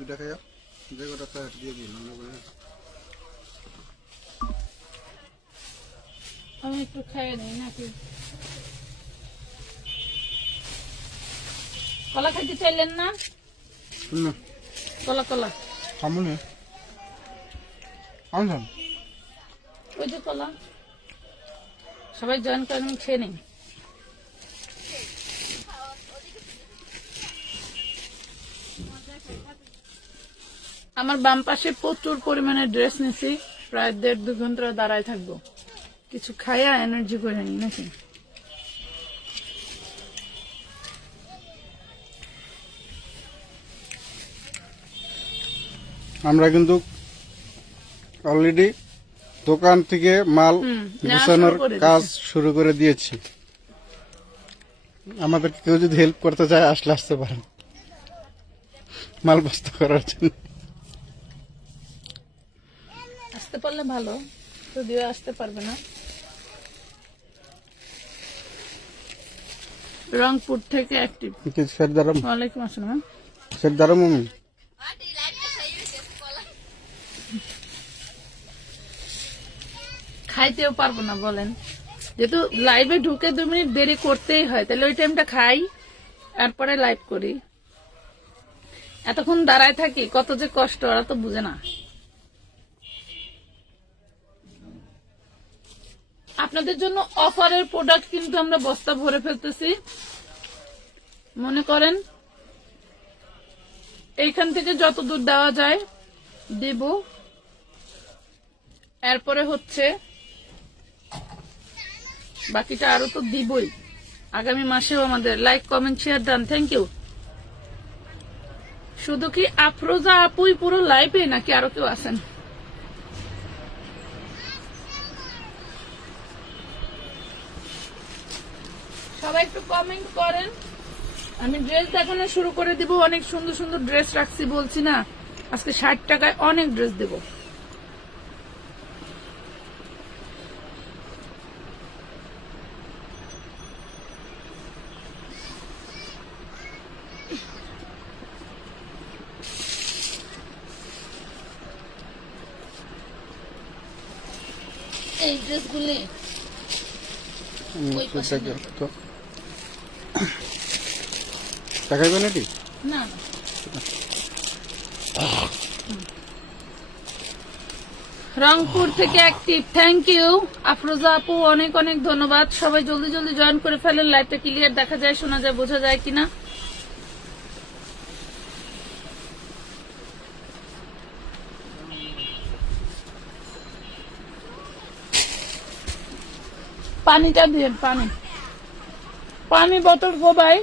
দুইটা খাইয়া যে কটা তো দিয়ে দিন আমি একটু খাইয়ে নিই নাকি? কলা খাইতে চাইলেন না? কলা কলা সামনে আনলাম ওই যে কলা সবাই জয়েন করেন, আমি খেয়ে নিই। আমার বাম পাশে প্রচুর পরিমাণে ড্রেস নিছি, প্রায় 1.5-2 ঘন্টা দাঁড়ায় থাকবো। কিছু খাইয়া এনার্জি করে নি নাকি? আমরা কিন্তু অলরেডি দোকান থেকে মাল গুছানোর কাজ শুরু করে দিয়েছি। আমাদের কেউ যদি হেল্প করতে চায় আসতে পারেন মাল বস্তা করার জন্য। আসতে পারলে ভালো, যদিও আসতে পারবে না। রংপুর থেকে অ্যাক্টিভ। ওয়ালাইকুম আসসালাম। খাইতেও পারবো না বলেন, যেহেতু লাইভে ঢুকে 2 মিনিট দেরি করতেই হয়, তাহলে ওই টাইমটা খাই তারপরে লাইভ করি। এতক্ষণ দাঁড়ায় থাকি, কত যে কষ্ট ওরা তো বুঝে না। আপনাদের জন্য অফারের প্রোডাক্ট কিন্তু আমরা বস্তা ভরে ফেলতেছি। মনে করেন এইখান থেকে যত দূর দেওয়া যায় দেব। এরপরে হচ্ছে বাকিটা আরো তো দিবই আগামী মাসেও। আমাদের like comment share done, thank you. শুধু কি আফরোজা আপুই পুরো লাইভে নাকি আরো কেউ আছেন? সবাই একটু কমেন্ট করেন। আমি ড্রেস দেখানো শুরু করে দিব। অনেক সুন্দর সুন্দর ড্রেস রাখছি, বলছি না আজকে 60 টাকায় অনেক ড্রেস দেব। এই ড্রেসগুলি দেখাইবেন এটি না রংপুর থেকে অ্যাক্টিভ, থ্যাংক ইউ আফরোজা আপু, অনেক অনেক ধন্যবাদ। সবাই জলদি জলদি জয়েন করে ফেলেন, লাইভটা ক্লিয়ার দেখা যায়, শোনা যায়, বোঝা যায় কিনা। পানিটা দিয়ে পানি পানি বোতল গো ভাই।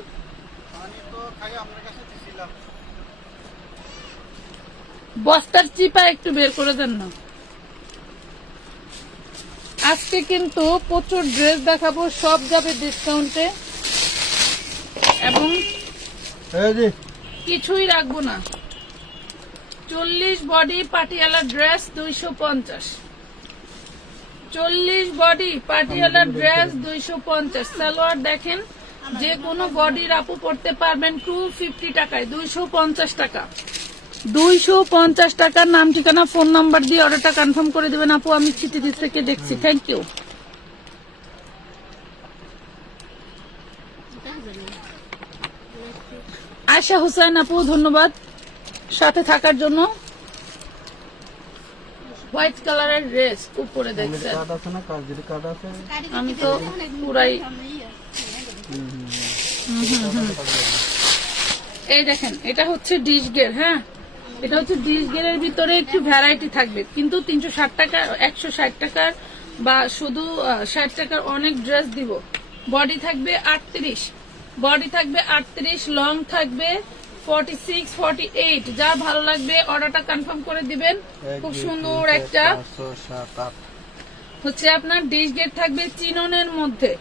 বস্তার চিপা একটু বের করে দেন না। আজকে কিন্তু প্রচুর ড্রেস দেখাবো, সব যাবে ডিসকাউন্টে এবং কিছুই রাখবো না। 40 body Patiala dress 250, 40 body Patiala dress 250। Salwar দেখেন, যে কোনো বডির আপু পড়তে পারবেন 250 টাকায়, 250 টাকা, 250 টাকার। নাম ঠিকানা ফোন নাম্বার দিয়ে অর্ডারটা কনফার্ম করে দিবেন আপু। আমি চিঠি থেকে দেখছি, থ্যাংক ইউ। আয়শা হুসাইন আপু ধন্যবাদ সাথে থাকার জন্য। হোয়াইট কালারের ড্রেস উপরে দেখছেন, আমি তো পুরাই। এই দেখেন, এটা হচ্ছে ডিশ গের। হ্যাঁ, এটা হচ্ছে ডিশ গেরের ভিতরে একটু ভ্যারাইটি থাকবে, কিন্তু 360 টাকা 160 টাকার বা শুধু 60 টাকার অনেক ড্রেস দিব। বডি থাকবে 38, বডি থাকবে 38, লং থাকবে 46, 48। যা ভালো লাগবে অর্ডারটা কনফার্ম করে দিবেন। খুব সুন্দর একটা হচ্ছে আপনার ডিশ গেট থাকবে চিননের মধ্যে।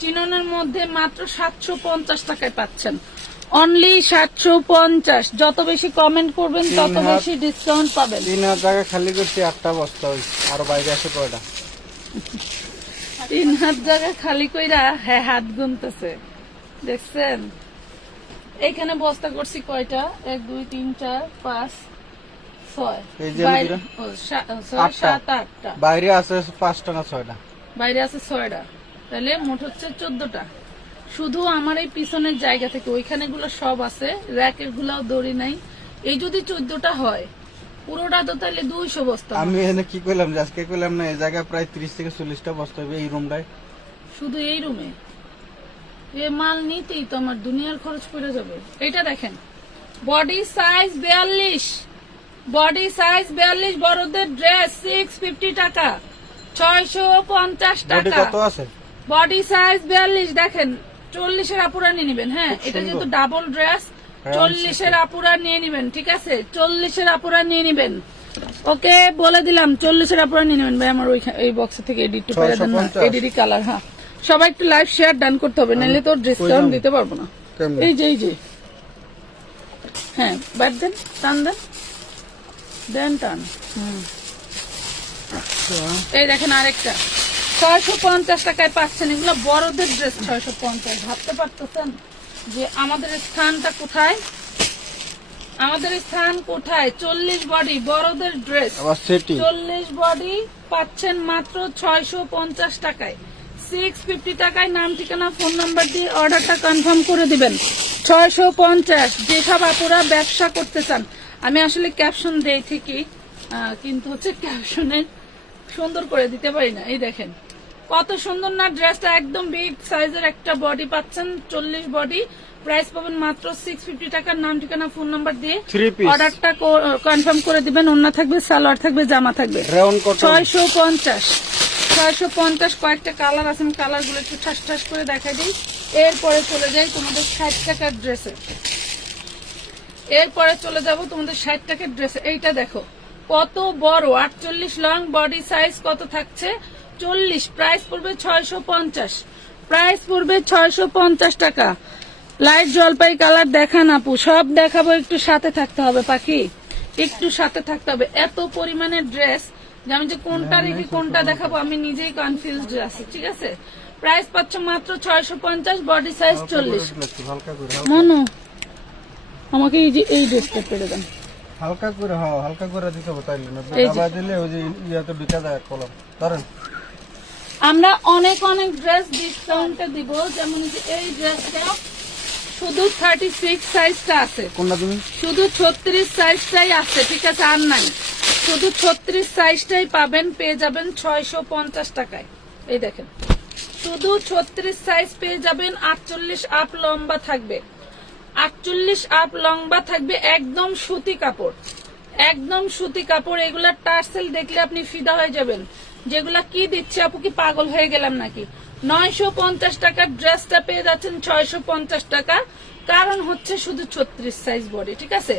চিননের মধ্যে মাত্র 750 টাকায় পাচ্ছেন, অনলি 750। যত বেশি কমেন্ট করবেন তত বেশি ডিসকাউন্ট পাবেন। 3000 টাকা খালি করছি, 8টা বস্তা হইছে, আর বাইরে আছে কয়টা? 3000 জায়গা খালি কইরা হ্যাঁ হাত গুনতেছে, দেখছেন? এইখানে বস্তা করছি কয়টা, 1 2 3 4 5 6, এই যে বাইরে এগুলা? 6 7 8টা, বাইরে আছে 5টা না 6টা। বাইরে আছে 6টা, তাহলে মোট হচ্ছে 14টা। শুধু আমার এই পিছনের জায়গা থেকে ওইখানে গুলো সব আছে, র্যাকের গুলাও দড়ি নাই। এই যদি 14টা হয় পুরোটা তো তাহলে 200 বস্তা হবে। আমি এখানে কি কইলাম যে আজকে কইলাম না এই জায়গায় প্রায় 30 থেকে 40টা বস্তা হবে এই রুমটায়। শুধু এই রুমে এ মাল নিতেই তো আমার দুনিয়ার খরচ পড়ে যাবে। এটা দেখেন, বডি সাইজ 42, বডি সাইজ 42, বড়দের ড্রেস 650 টাকা, 650 বডি টাকা। কত আছে? বডি সাইজ 42, দেখেন 40 এর আপুরা নিয়ে নিবেন। হ্যাঁ, খুব এটা সুন্দর। যেহেতু ডাবল ড্রেস, 40 এর আপুরা নিয়ে নিবেন, ঠিক আছে? 40 এর আপুরা নিয়ে নিবেন। ওকে, বলে দিলাম 40 এর আপুরা নিয়ে নেবেন। ভাই আমার এই বক্স থেকে এডিট টু পেরে দেন না, 650 এডিটি কালার। হ্যাঁ, সবাই একটু লাইভ শেয়ার ডান করতে হবে, নাহলে তো ডিসকাউন্ট দিতে পারবো না। কেমনে? এই যে হ্যাঁ, বাদ দেন, টান দেন, দেন টান। এই দেখেন আরেকটা 650 টাকায় পাচ্ছেন। এগুলো বড়দের ড্রেস 650। ভাবতে পারতেছেন যে আমাদের স্থানটা কোথায়? আমাদের স্থান কোথায়? 40 বডি বড়দের ড্রেস, আবার সেটিং 40 বডি পাচ্ছেন মাত্র 650 টাকায়। 650 টাকায় নাম, ঠিকানা, ফোন নাম্বার দিয়ে অর্ডারটা কনফার্ম করে দিবেন। 650। যেসব আপুরা ব্যবসা করতে চান, আমি আসলে ক্যাপশন দেই ঠিকই, কিন্তু হচ্ছে ক্যাপশনে সুন্দর করে দিতে পারি না। এই দেখেন কত সুন্দর না ড্রেসটা, একদম বিগ সাইজের একটা বডি পাচ্ছেন, 40 বডি, প্রাইস পাবেন মাত্র 650 টাকার। নাম, ঠিকানা, ফোন নাম্বার দিয়ে 3 পিস অর্ডারটা কনফার্ম করে দিবেন। ওন্না থাকবে, সালোয়ার থাকবে, জামা থাকবে। রেয়ন কটন 650 কয়েকটা কালার আছে, আমি কালার গুলো একটু ঠাস ঠাস করে দেখাই দিই। এরপরে চলে যাই তোমাদের 60 টাকার ড্রেসে, এরপরে চলে যাব তোমাদের 60 টাকার ড্রেসে। এইটা দেখো কত বড়, 48 লং, বডি সাইজ কত থাকছে? 40, প্রাইস পড়বে 650, প্রাইস পড়বে 650 টাকা। লাইট জলপাই কালার দেখান আপু, সব দেখাবো, একটু সাথে থাকতে হবে পাখি, একটু সাথে থাকতে হবে। এত পরিমাণের ড্রেস যে আমি যে কোনটা রেখে কোনটা দেখাবো আমি নিজেই কনফিউজড আছি, ঠিক আছে? প্রাইস পাচ্ছ মাত্র 650, বডি সাইজ 40। হালকা করে মনু আমাকে এই ড্রেসটা পেরে দেন। হালকা করে, হ্যাঁ হালকা করে দিতে হবে, তাইলে না এই যে। দাবা দিলে ওই যে ইয়াতে ঢুকে যায় কলম। ধরেন আমরা অনেক অনেক ড্রেস ডিসকাউন্টে দিব, যেমন যে এই ড্রেসটা শুধু 36 সাইজটা আছে, কোনটা তুমি? শুধু 36 সাইজটাই আছে, ঠিক আছে? আর নাই, শুধু 36 সাইজটাই পাবেন, পেয়ে যাবেন 650 টাকায়। এই দেখেন, শুধু 36 সাইজ পেয়ে যাবেন। 48 আপ লম্বা থাকবে, 48 আপ লম্বা থাকবে, একদম সুতি কাপড়, একদম সুতি কাপড়। এগুলা টার্সেল দেখলে আপনি ফিদা হয়ে যাবেন। যেগুলা কি দিচ্ছে আপু, কি পাগল হয়ে গেলাম নাকি? 950 টাকার ড্রেসটা পেয়ে যাচ্ছেন 650 টাকা, কারণ হচ্ছে শুধু 36 সাইজ বডি, ঠিক আছে?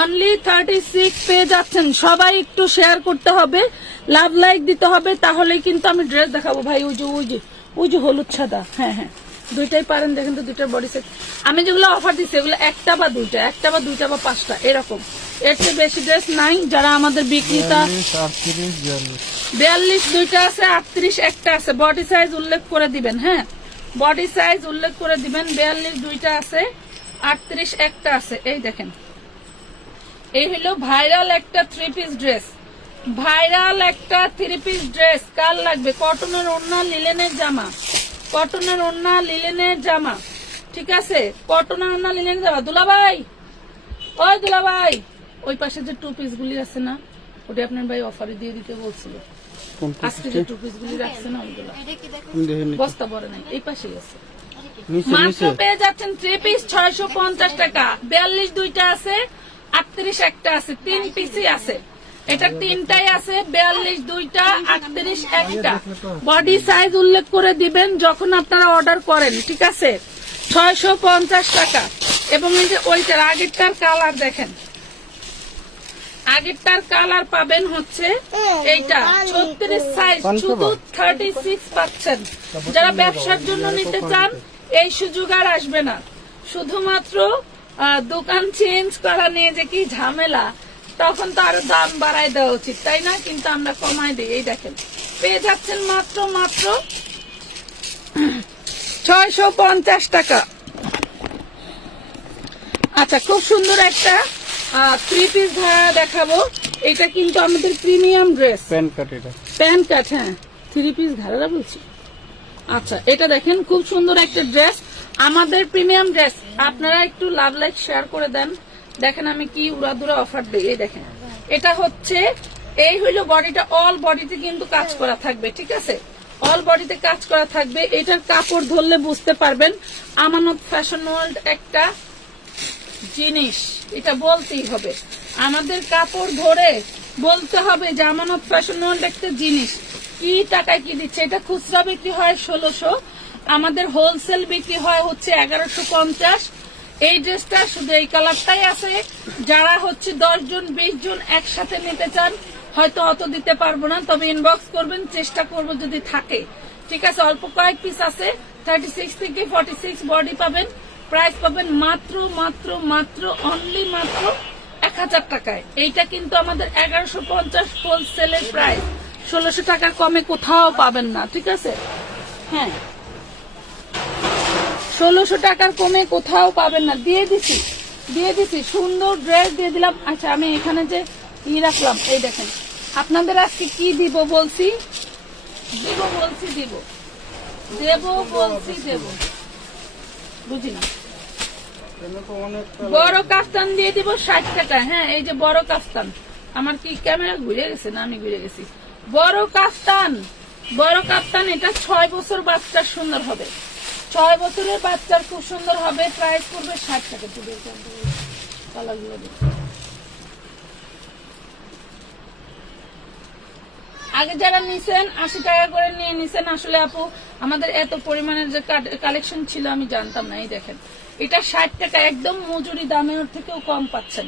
অনলি 36 পেয়ে যাচ্ছেন। সবাই একটু শেয়ার করতে হবে, লাভ লাইক দিতে হবে, তাহলেই কিন্তু আমি ড্রেস দেখাবো। ভাই ওই যে হলুদ সাদা, হ্যাঁ হ্যাঁ, দুইটাই পারেন, দেখেন তো দুইটার বডি সাইজ। আমি যেগুলো অফার দিচ্ছি এগুলো একটা বা দুইটা, একটা বা দুইটা বা 5টা এরকম, এর চেয়ে বেশি ড্রেস নাই। যারা আমাদের বিক্রেতা, 42 দুইটা আছে, 38 একটা আছে, বডি সাইজ উল্লেখ করে দিবেন। হ্যাঁ, বডি সাইজ উল্লেখ করে দিবেন। 42 দুইটা আছে, 38 একটা আছে। এই দেখেন, এই হলো ভাইরাল একটা 3 পিস ড্রেস, ভাইরাল একটা 3 পিস ড্রেস। কার লাগবে? কটনের ওড়না, লিলেনের জামা, কটনের ওড়না, লিলেনের জামা, ঠিক আছে? কটনের ওড়না, লিলেনের জামা। দুলাভাই, ওই দুলাভাই, ওই পাশে যে 2 পিস গুলি আছে না, ওটা আপনার ভাই অফারে দিয়ে দিতে বলছিল। আজকে যে 2 পিস গুলি রাখছে না, ওইগুলো বস্তা বড় নাই, এই পাশেই আছে। মাত্র পেয়ে যাচ্ছেন 3 পিস 650 টাকা। 42 দুইটা আছে, 38 একটা আছে, 3 পিসই আছে। এটা 3টাই আছে, 42 দুইটা, 38 একটা। বডি সাইজ উল্লেখ করে দিবেন যখন আপনারা অর্ডার করেন, ঠিক আছে? 650 টাকা। এবং এই যে ওইটার আগেরটার কালার দেখেন, আগেরটার কালার পাবেন হচ্ছে এইটা 36 সাইজ, শুধু 36 পাচ্ছেন। যারা ব্যবসার জন্য নিতে চান এই সুযোগ আর আসবে না। শুধুমাত্র দোকান চেঞ্জ করা নিয়ে যে কি ঝামেলা, তখন তো আরো দাম বাড়াই দেওয়া উচিত, তাই না? কিন্তু আমরা কমাই দিই। এই দেখেন, পেয়ে যাচ্ছেন মাত্র 650 টাকা। আচ্ছা, খুব সুন্দর একটা 3 পিস ঘাড়া দেখাবো। এটা কিন্তু আমাদের প্রিমিয়াম ড্রেস, প্যান্ট কাট এটা। প্যান্ট কাট, হ্যাঁ 3 পিস ঘাড়া বলছি। আচ্ছা, এটা দেখেন খুব সুন্দর একটা ড্রেস, আমাদের প্রিমিয়াম ড্রেস। আপনারা একটু লাভ লাইক শেয়ার করে দেন। দেখেন আমি কি উড়াদুরা অফার দিই। এই দেখেন, এটা হচ্ছে, এই হইলো বডিটা, অল বডিতে কিন্তু কাজ করা থাকবে, ঠিক আছে, অল বডিতে কাজ করা থাকবে। এটার কাপড় ধরলে বুঝতে পারবেন আমানত ফ্যাশন ওয়ার্ল্ড একটা জিনিস, এটা বলতেই হবে। আমাদের কাপড় ধরে বলতে হবে যে আমানত ফ্যাশন ওয়ার্ল্ড একটা জিনিস। কি টাকায় কি দিচ্ছে, এটা খুচরা বিক্রি হয় 1600, আমাদের হোলসেল বিক্রি হয় হচ্ছে 1150। এই ড্রেসটা শুধু এই কালারটাই আছে। যারা হচ্ছে 10 জন 20 জন একসাথে নিতে চান, হয়তো অত দিতে পারবো না, তবে ইনবক্স করবেন, চেষ্টা করব যদি থাকে, ঠিক আছে। অল্প কয়েক পিস আছে, 36 থেকে 46 বডি পাবেন। প্রাইস পাবেন মাত্র মাত্র মাত্র অনলি মাত্র 1000 টাকায়। এইটা কিন্তু আমাদের 1150 হোলসেলের প্রাইস, 1600 টাকার কমে কোথাও পাবেন না, ঠিক আছে। হ্যাঁ, 1600 টাকার কমে কোথাও পাবেন না। দিয়ে দিছি সুন্দর ড্রেস দিয়ে দিলাম। আচ্ছা, আমি এখানে যে রাখলাম, এই দেখেন, আপনাদের আজকে কি দিব বলছি, দেব বুঝি না। বড় কাফতান দিয়ে দিব 60 টাকা। হ্যাঁ, এই যে বড় কাফতান, আমার কি ক্যামেরা ঘুরে গেছে না আমি ঘুরে গেছি। বড় কাফতান, এটা 6 বছর বাচ্চার সুন্দর হবে, 6 বছরের বাচ্চার খুব সুন্দর হবে। প্রাইস করবে 60 টাকা। আগে যারা নিছেন 80 টাকা করে নিয়ে নিছেন। আসলে আপু আমাদের এত পরিমাণের যে কালেকশন ছিল আমি জানতাম না। এই দেখেন, এটা 60 টাকা, একদম মজুরি দামের থেকেও কম পাচ্ছেন,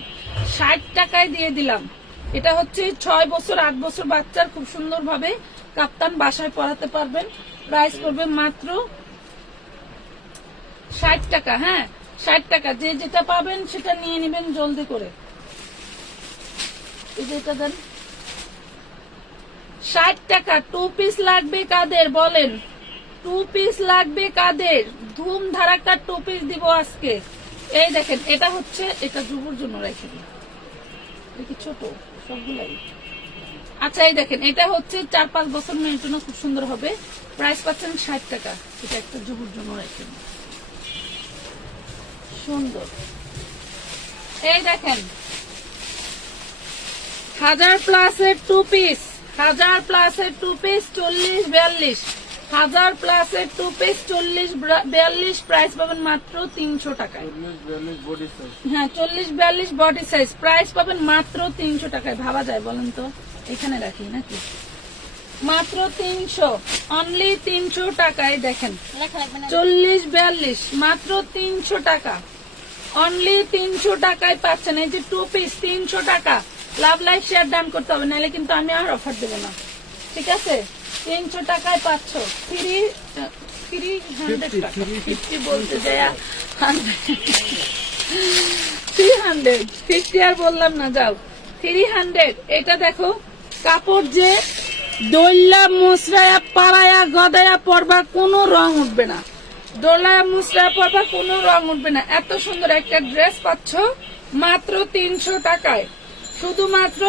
60 টাকায় দিয়ে দিলাম। এটা হচ্ছে 6 বছর 8 বছর বাচ্চার খুব সুন্দর ভাবে কাপ্তান বাসায় পরাতে পারবেন। প্রাইস করবে মাত্র 60 টাকা। হ্যাঁ, 60 টাকা। যে যেটা পাবেন সেটা নিয়ে নেবেন জলদি করে। এই যেটা দেন 60 টাকা। 2 পিস লাগবে কাদের বলেন, 2 পিস লাগবে কাদের? ধুম ধারাক্কা 2 পিস দিব আজকে। এই দেখেন, এটা হচ্ছে, এটা যুবর জন্য রেখে দিই, দেখি ছোট সবগুলাই। আচ্ছা, এই দেখেন, এটা হচ্ছে 4-5 বছর মেয়ের জন্য খুব সুন্দর হবে। প্রাইস পাচ্ছেন 60 টাকা। এটা একটা যুবর জন্য রেখে দিই, সুন্দর। এই দেখেন, 1000 প্লাসের 2 পিস, 1000 প্লাসের 2 পিস 40-42, 1000 প্লাসের 2 পিস 40-42। প্রাইস পাবেন মাত্র 300 টাকায়। হ্যাঁ, 40-42 বডি সাইজ। প্রাইস পাবেন মাত্র 300 টাকায়। ভাবা যায় বলেন তো? এখানে রাখি নাকি? মাত্র 300, অনলি 300 টাকায়। দেখেন 40-42 মাত্র 300 টাকা, অনলি 300 টাকায় পাচ্ছেন। এই যে 2 পিস 300 টাকা। লাভ লাইক শেয়ার ডান করতে হবে, নাহলে কিন্তু আমি আর অফার দেবো না, ঠিক আছে। 300 টাকায় পাচ্ছ। 300 টাকা, 50 বলতে যায় 350 আর বললাম না, যাও 300। এটা দেখো, কাপড় যে দইলা মুসরায়া পাড়ায়া গদায়া পরবা কোনো রং উঠবে না, দোলা মুসরায়া পরবা কোনো রং উঠবে না। এত সুন্দর একটা ড্রেস পাচ্ছ মাত্র 300 টাকায়। শুধুমাত্র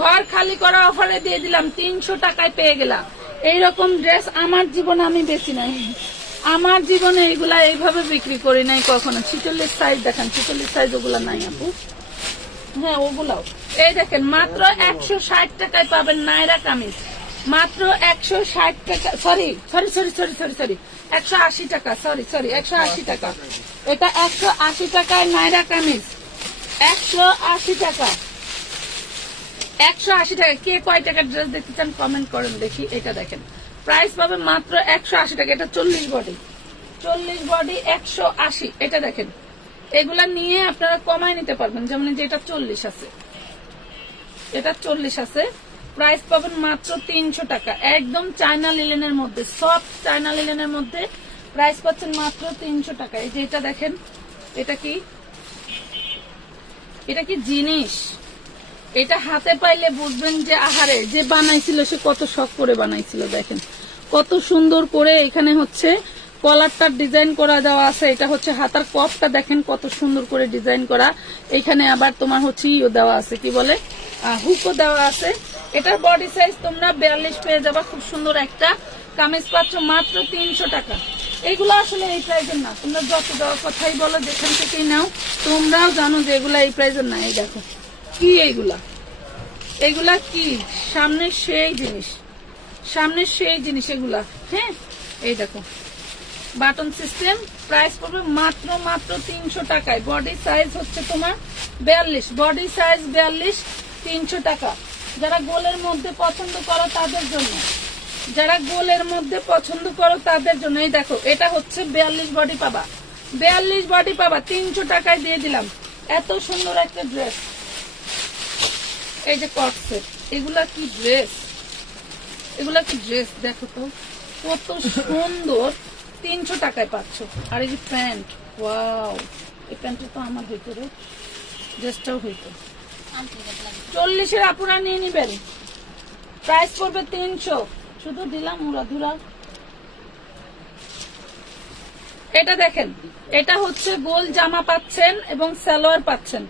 ঘর খালি করা অফারে দিয়ে দিলাম, 300 টাকায় পেয়ে গেলাম। এইরকম ড্রেস আমার জীবনে আমি বেশি নাই, আমার জীবনে এইগুলা এইভাবে বিক্রি করি নাই কখনো। 46 সাইজ দেখান, 46 সাইজ ওগুলা নাই আপু। হ্যাঁ, ওগুলাও। এই দেখেন, মাত্র 160 টাকায় পাবেন নায়রা কামিজ, মাত্র 160 টাকা। সরি 180 টাকা, সরি 180 টাকা। এটা 180 টাকায় নায়রা কামিজ, 180 টাকা, 180 টাকা। কে কয় টাকার ড্রেস দেখতে চান কমেন্ট করেন দেখি। এটা দেখেন, প্রাইস পাবেন মাত্র 180 টাকা। এটা 40 বডি 180। এটা দেখেন, এগুলা নিয়ে আপনারা কমায় নিতে পারবেন। যেমন যে এটা 40 আছে, এটা 40 আছে। প্রাইস পাবেন মাত্র 300 টাকা। একদম চায়না লিলেনের মধ্যে, সফট চায়না লিলেনের মধ্যে প্রাইস পাচ্ছেন মাত্র 300 টাকা। এই যে এটা দেখেন, এটা কি জিনিস, এটা হাতে পাইলে বুঝবেন যে আহারে, যে বানাইছিল সে কত শখ করে বানাইছিল। দেখেন কত সুন্দর করে এখানে হচ্ছে কলারটার ডিজাইন করা দেওয়া আছে। এটা হচ্ছে হাতার কপটা দেখেন কত সুন্দর করে ডিজাইন করা। এখানে আবার তোমার হচ্ছে ইও দেওয়া আছে, কি বলে হুকও দেওয়া আছে। এটার বডি সাইজ তোমরা 42 পেয়ে যাবা। খুব সুন্দর একটা কামিজ পাচ্ছ মাত্র 300 টাকা। এগুলো আসলে এই প্রাইজের না, তোমরা যত দেওয়ার কথাই বলো, যেখান থেকেই নাও, তোমরাও জানো যে এগুলা এই প্রাইজের না। এই দেখো কি এইগুলা, এগুলা কি সামনে সেই জিনিস, সামনে সেই জিনিস এগুলা। হ্যাঁ এই দেখো বাটন সিস্টেম, প্রাইস পড়বে মাত্র মাত্র 300 টাকায়। বডি সাইজ হচ্ছে তোমার 42, বডি সাইজ 42, 300 টাকা। যারা গোলের মধ্যে পছন্দ করো তাদের জন্য, যারা গোলের মধ্যে পছন্দ করো তাদের জন্য। এই দেখো এটা হচ্ছে 42 বডি পাবা, 42 বডি পাবা 300 টাকায় দিয়ে দিলাম। এত সুন্দর একটা ড্রেস, এই যে কট সেট, এগুলা কি ড্রেস, এগুলা কি ড্রেস দেখো তো কত সুন্দর, 300 টাকায় পাচ্ছ। আর এই যে প্যান্ট, ওয়াও, এই প্যান্টটা তো আমার হইতো রে, ড্রেসটাও হইতো। 40-এর আপনারা নিয়ে নিবেন, প্রাইস পড়বে 300, শুধু দিলাম উড়াধুরা। এটা দেখেন, এটা হচ্ছে গোল জামা পাচ্ছেন এবং সালোয়ার পাচ্ছেন,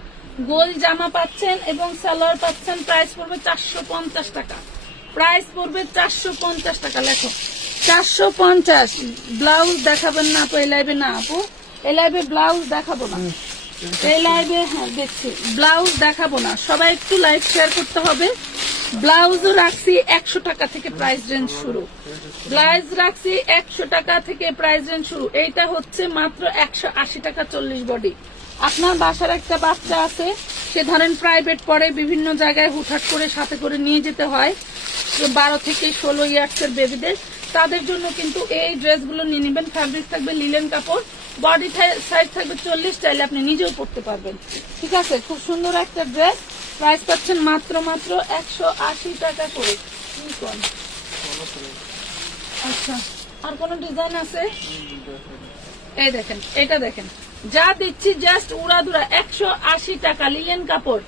গোল জামা পাচ্ছেন এবং সালোয়ার পাচ্ছেন। প্রাইস পড়বে 450 টাকা, প্রাইস পড়বে 450 টাকা। লেখো 450। ব্লাউজ দেখাবেন না আপু এই লাইভে? না আপু এই লাইভে ব্লাউজ দেখাবো না, এই লাইভে হ্যাঁ দেখছি ব্লাউজ দেখাবো না। সবাই একটু লাইভ শেয়ার করতে হবে। ব্লাউজও রাখছি 100 টাকা থেকে প্রাইস রেঞ্জ শুরু, ব্লাউজ রাখছি 100 টাকা থেকে প্রাইস রেঞ্জ শুরু। এইটা হচ্ছে মাত্র 180 টাকা 40 বডি। আপনার বাসার একটা বাচ্চা আছে, সে ধরেন প্রাইভেট পড়ে, বিভিন্ন জায়গায় হুটহাট করে সাথে করে নিয়ে যেতে হয়, 12 থেকে 16 ইয়ার্সের বেবিদের, তাদের জন্য কিন্তু এই ড্রেসগুলো নিয়ে নেবেন। ফ্যাব্রিক থাকবে লিলেন কাপড়, বডি সাইজ থাকবে 40, চাইলে আপনি নিজেও পড়তে পারবেন। ঠিক আছে, খুব সুন্দর একটা ড্রেস, প্রাইস পাচ্ছেন মাত্র মাত্র 180 টাকা করে। আচ্ছা আর কোন ডিজাইন আছে? এই দেখেন, এটা দেখেন, যা দিচ্ছি জাস্ট উড়াধুরা 180 টাকা লিলেন কাপড়,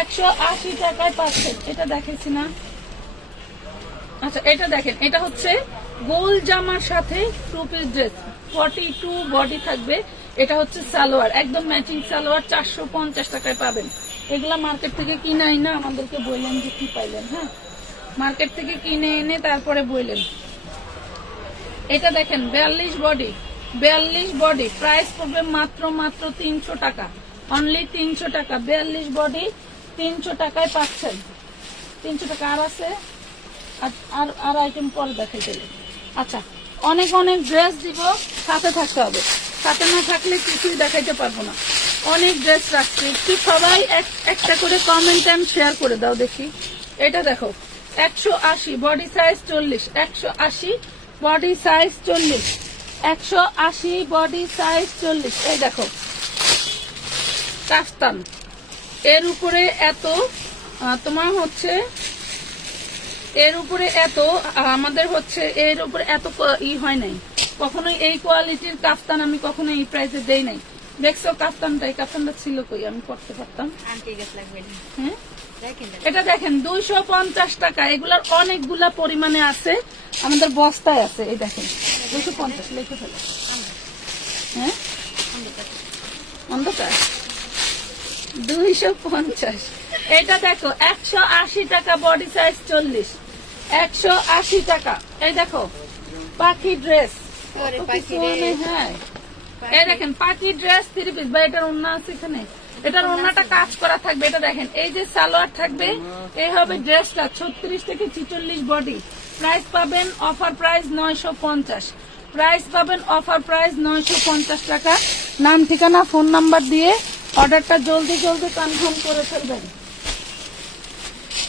180 টাকায় পাচ্ছেন। এটা দেখেছি না? আচ্ছা এটা দেখেন, এটা হচ্ছে গোল জামার সাথে টু পিস ড্রেস, 42 বডি থাকবে। এটা হচ্ছে সালোয়ার, একদম ম্যাচিং সালোয়ার, 450 টাকায় পাবেন। এগুলা মার্কেট থেকে কিনে আইনা আমাদেরকে বললেন যে কি পাইলেন। হ্যাঁ মার্কেট থেকে কিনে এনে তারপরে বললেন। এটা দেখেন 42 বডি, 42 বডি, প্রাইস পড়বে মাত্র মাত্র 300 টাকা, অনলি 300 টাকা। 42 বডি 300 টাকায় পাচ্ছেন, 300 টাকা। আর আছে আর আইটেম পরে দেখাই গেলে। আচ্ছা অনেক অনেক ড্রেস দিব, সাথে থাকতে হবে, সাথে না থাকলে কিছুই দেখাইতে পারবো না। অনেক ড্রেস রাখছি, একটু সবাই একটা করে কমেন্ট এন্ড শেয়ার করে দাও দেখি। এটা দেখো 180 body size 40, 180 body size 40, 180 body size 40। এই দেখো কাফতান, এর উপরে এত তোমার হচ্ছে, এর উপরে এত আমাদের হচ্ছে, এর উপরে এত হয় নাই কখনোই। এই কোয়ালিটির কাফতান আমি কখনো এই প্রাইসে দেই নাই। দেখছো কাফতানটা, এই কাফতানটা ছিল কই, আমি করতে পারতাম। হ্যাঁ এটা দেখেন 250 টাকা। এগুলার অনেকগুলা পরিমাণে আছে, আমাদের বস্তায় আছে। এই দেখেন 250 লিখে ফেলো। হ্যাঁ অন্ধকার 250। এটা দেখো 180 টাকা বডি সাইজ 40, 180 টাকা। এই দেখো পাখি ড্রেস, হ্যাঁ এই দেখেন পাখি ড্রেস 3 পিস। বা এটার ওড়না আছে এখানে, এটার ওড়নাটা কাজ করা থাকবে। এটা দেখেন এই যে সালোয়ার থাকবে, এই হবে ড্রেসটা 36 থেকে 46 বডি। প্রাইস পাবেন অফার প্রাইস 950, প্রাইস পাবেন অফার প্রাইস 950 টাকা। নাম ঠিকানা ফোন নাম্বার দিয়ে অর্ডারটা জলদি জলদি কনফার্ম করে ফেলবেন।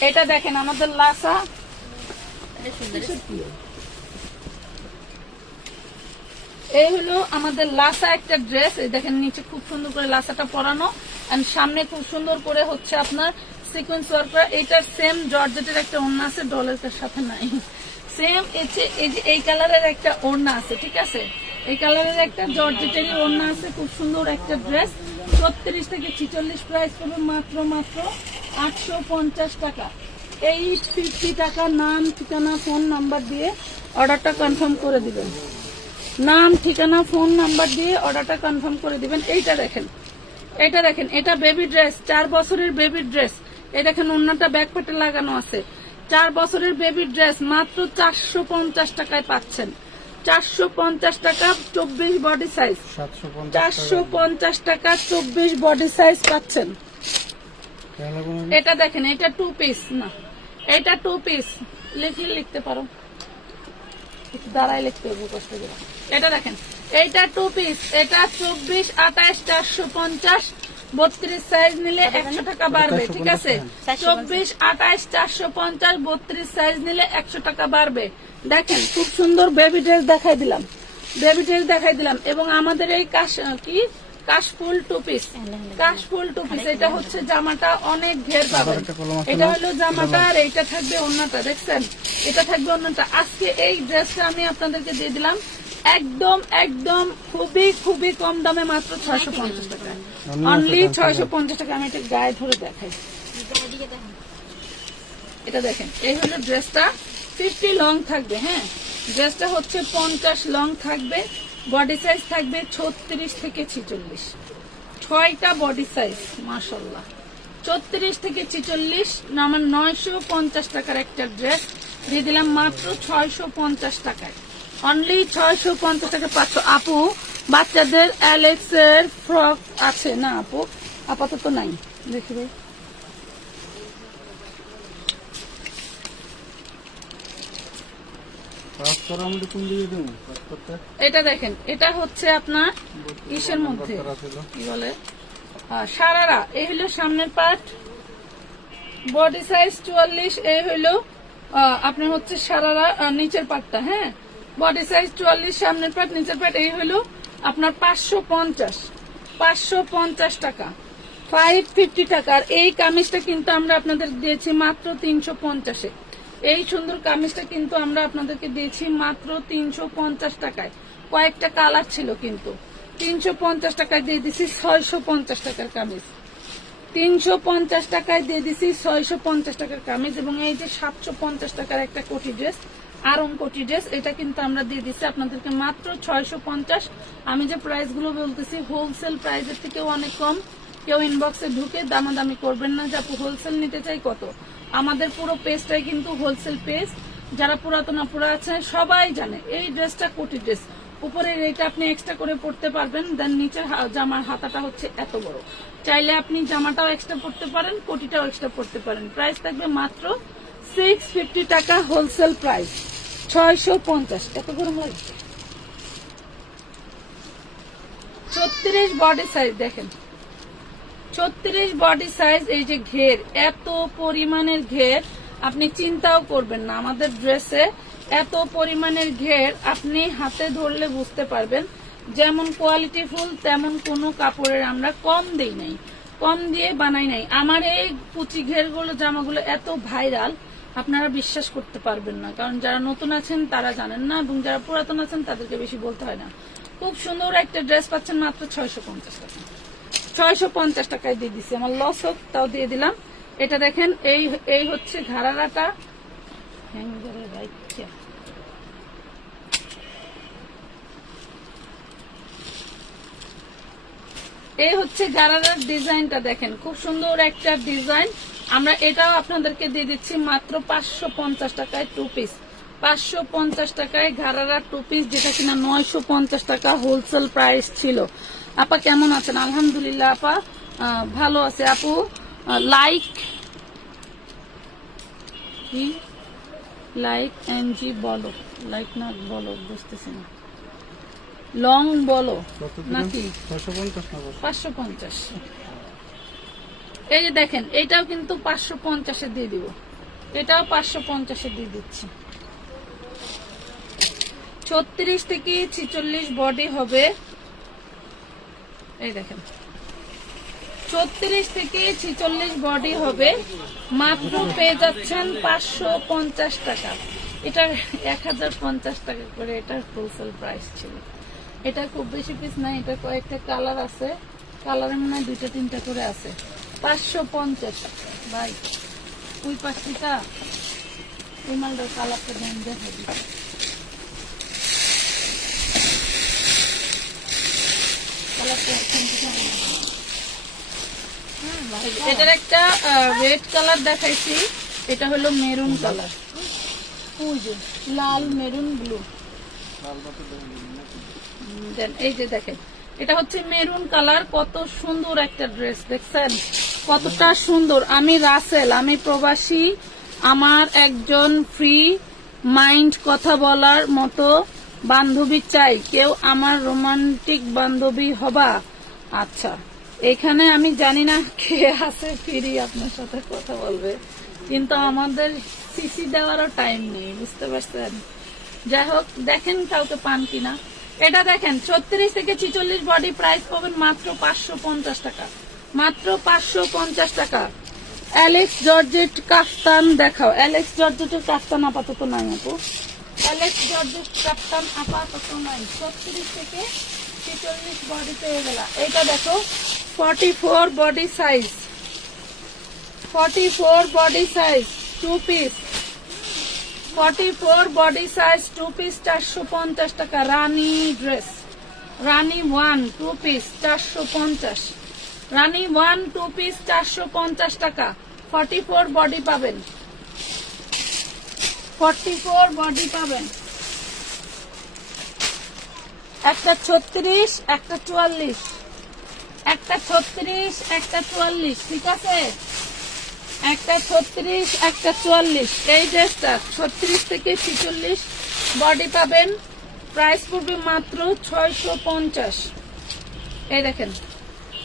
এটা দেখেন আমাদের লাসা, এই হলো আমাদের লাসা একটা ড্রেস। এই দেখেন নিচে খুব সুন্দর করে লাসাটা পরানো, এন্ড সামনে খুব সুন্দর করে হচ্ছে আপনার সিকোয়েন্স ওয়ার্ক করা। এটার সেম জর্জেটের একটা ওড়না আছে, ডলের সাথে নাই, সেম এই যে এই কালারের একটা ওড়না আছে। ঠিক আছে, এই কালারের একটা জর্জেটের ওড়না আছে, খুব সুন্দর একটা ড্রেস। 36 থেকে 46, প্রাইস করবে মাত্র মাত্র 850 টাকা। 850 টাকা। নাম ঠিকানা ফোন নাম্বার দিয়ে অর্ডারটা কনফার্ম করে দিবেন। নাম, ঠিকানা, ফোন নাম্বার দিয়ে অর্ডারটা কনফার্ম করে দিবেন। এইটা দেখেন, এটা দেখেন, এটা বেবি ড্রেস, 4 বছরের বেবি ড্রেস। এই দেখেন অন্যটা ব্যাকপার্টে লাগানো আছে। 4 বছরের বেবি ড্রেস মাত্র 450 টাকায় পাচ্ছেন। 450 টাকা 24 বডি সাইজ, 450 টাকা 24 বডি সাইজ পাচ্ছেন। এটা দেখেন, এটা 2 পিস না, এটা 2 পিস। লিখতে পারো, দাঁড়াই লিখতে হবে কষ্ট করে। এটা দেখেন, এইটা 2 পিস, এটা 24, 28, 450, 32 সাইজ নিলে 100 টাকা বাড়বে, ঠিক আছে? 24, 28, 450, 32 সাইজ নিলে 100 টাকা বাড়বে। দেখেন খুব সুন্দর বেবি ড্রেস দেখাই দিলাম, বেবি ড্রেস দেখাই দিলাম। এবং আমাদের এই কাশফুল 2 পিস, কাশফুল 2 পিস। এটা হচ্ছে জামাটা অনেক ঘের পাবেন। এটা হলো জামাটা, আর এইটা থাকবে অন্যটা, দেখছেন? এটা থাকবে অন্যটা। আজকে এই ড্রেসটা আমি আপনাদেরকে দিয়ে দিলাম একদম একদম খুবই খুবই কম দামে, মাত্র 650 টাকা, অনলি 650 টাকা। আমি এটা গায়ে ধরে দেখাই। এটা দেখেন, এই হলো ড্রেসটা, 50 লং থাকবে। হ্যাঁ, ড্রেসটা হচ্ছে 50 লং থাকবে। বডি সাইজ থাকবে 36 থেকে 46, 6টা বডি সাইজ, মাশাআল্লাহ। 34 থেকে 46, আমার 950 টাকার একটা ড্রেস দিয়ে দিলাম মাত্র 650 টাকায়, অনলি 650 টাকা পাচ্ছ। আপু, বাচ্চাদের অ্যালেক্স এর ফ্রক আছে না আপু? আপাতত নাই, দেখি ভাই। এটা দেখেন, এটা হচ্ছে আপনার ইসের মধ্যে কি বলে, সারারা। এই হলো সামনের পার্ট, বডি সাইজ 44। এই হলো আপনার হচ্ছে সারারা নিচের পার্টটা। হ্যাঁ, বডি সাইজ 44, সামনের পার্ট, নিচের পার্ট। এই হলো আপনার 550 টাকা, 550 টাকার এই কামিজটা কিন্তু আমরা আপনাদের দিয়েছি মাত্র 350-এ। এই সুন্দর কামিজটা কিন্তু আমরা আপনাদেরকে দিয়েছি মাত্র 350 টাকায়। কয়েকটা কালার ছিল, কিন্তু 350 টাকায় দিয়ে দিছি 650 টাকার কামিজ। 350 টাকায় দিয়ে দিছি 650 টাকার কামিজ। এবং এই যে 750 টাকার একটা কোটি ড্রেস, আরং কোটি ড্রেস, এটা কিন্তু আমরা দিয়ে দিচ্ছি আপনাদেরকে মাত্র 650। আমি যে প্রাইস গুলো বলতেছি হোলসেল প্রাইসের থেকেও অনেক কম। কেউ ইনবক্সে ঢুকে দামাদামি করবেন না যে আপু হোলসেল নিতে চাই কত। আমাদের পুরো পেজটাই কিন্তু হোলসেল পেজ। যারা পুরাতন আপুরা আছে সবাই জানে এই ড্রেসটা কোটি ড্রেস। উপরের এইটা আপনি এক্সট্রা করে পড়তে পারবেন, দেন নিচের জামার হাতাটা হচ্ছে এত বড়। চাইলে আপনি জামাটাও এক্সট্রা পড়তে পারেন, কোটিটাও এক্সট্রা পড়তে পারেন। প্রাইস থাকবে মাত্র 650 টাকা, হোলসেল প্রাইস 650। এত গরম লাগছে। 36 বডি সাইজ দেখেন, 36 বডি সাইজ। এই যে ঘের, এত পরিমাণের ঘের আপনি চিন্তাও করবেন না। আমাদের ড্রেসে এত পরিমাণের ঘের আপনি হাতে ধরলে বুঝতে পারবেন। যেমন কোয়ালিটি ফুল তেমন কোনো কাপড়ের আমরা কম দেই নাই, কম দিয়ে বানাই নাই। আমার এই কুচি ঘেরগুলো জামাগুলো এত ভাইরাল, আপনারা বিশ্বাস করতে পারবেন না। কারণ যারা নতুন আছেন তারা জানেন না, এবং যারা পুরাতন আছেন তাদেরকে বেশি বলতে হয় না। খুব সুন্দর একটা ড্রেস পাচ্ছেন মাত্র 650 টাকা। 650 টাকায় দিয়ে দিচ্ছি, আমার লস হোক তাও দিয়ে দিলাম। এটা দেখেন, এই হচ্ছে ঘাড়ারাটা, এই হচ্ছে গারারার ডিজাইনটা দেখেন, খুব সুন্দর একটা ডিজাইন। আমরা এটাও আপনাদেরকে দিয়ে দিচ্ছি মাত্র 550 টাকায় 2 পিস। 550 টাকায় ঘারারা 2 পিস, যেটা কিনা 950 টাকা হোলসেল প্রাইস ছিল। আপা কেমন আছেন? আলহামদুলিল্লাহ আপা ভালো আছে। আপু লাইক এনজি বলো, লাইক না বলো, বুঝতেছি না, লং বলো নাকি 550। এই যে দেখেন, এটাও কিন্তু 550-এ দিয়ে দিব, এটাও 550-এ দিয়ে দিচ্ছি। 36 থেকে 46 বডি হবে। এই দেখেন, 36 থেকে 46 বডি হবে, মাত্র পেয়ে যাচ্ছেন 550 টাকা। এটা 1050 টাকা করে এটার হোলসেল প্রাইস ছিল। এটা খুব বেশি পিস না, এটা কয়েকটা কালার আছে, কালারের মনে হয় 2-3টা করে আছে। 550 টাকা ভাই। ওই 5 টাকা এই মালটার কালারটা দেন, দেখা এটার একটা রেড কালার দেখাইছি, এটা হলো মেরুন কালার, লাল মেরুন ব্লু। দেন এই যে দেখেন, এটা হচ্ছে মেরুন কালার, কত সুন্দর একটা ড্রেস, দেখছেন কতটা সুন্দর। আমি রাসেল, আমি প্রবাসী, আমার একজন ফ্রি মাইন্ড কথা বলার মতো বান্ধবী চাই, কেউ আমার রোমান্টিক বান্ধবী হবা। আচ্ছা, এখানে আমি জানি না কে আছে ফ্রি আপনার সাথে কথা বলবে, কিন্তু আমাদের সিসি দেওয়ারও টাইম নেই, বুঝতে পারছেন। যাই হোক, দেখেন কাউকে পান কিনা। এটা দেখেন 36 থেকে 46 বডি, প্রাইস পাবেন মাত্র 550 টাকা, মাত্র 550 টাকা। অ্যালেক্স জর্জেট কাফতান দেখাও, অ্যালেক্স জর্জেটের কাফতান আপাতত নাই আপু, অ্যালেক্স জর্জেট কাফতান আপাতত নাই। 36 থেকে 46 বডি পেয়ে গেল। এইটা দেখো 44 body size, 44 body size 2 piece, 44 body size 2 piece 450 টাকা। রানী ড্রেস, রানী 1 2 পিস 450, রানী 1 2 পিস 450 টাকা। 44 বডি পাবেন, 44 বডি পাবেন। একটা 36, একটা 44, একটা 36, একটা 44, ঠিক আছে, একটা 36, একটা 44। এই ড্রেসটা 36 থেকে 46 বডি পাবেন, প্রাইস পড়বে মাত্র 650। এই দেখেন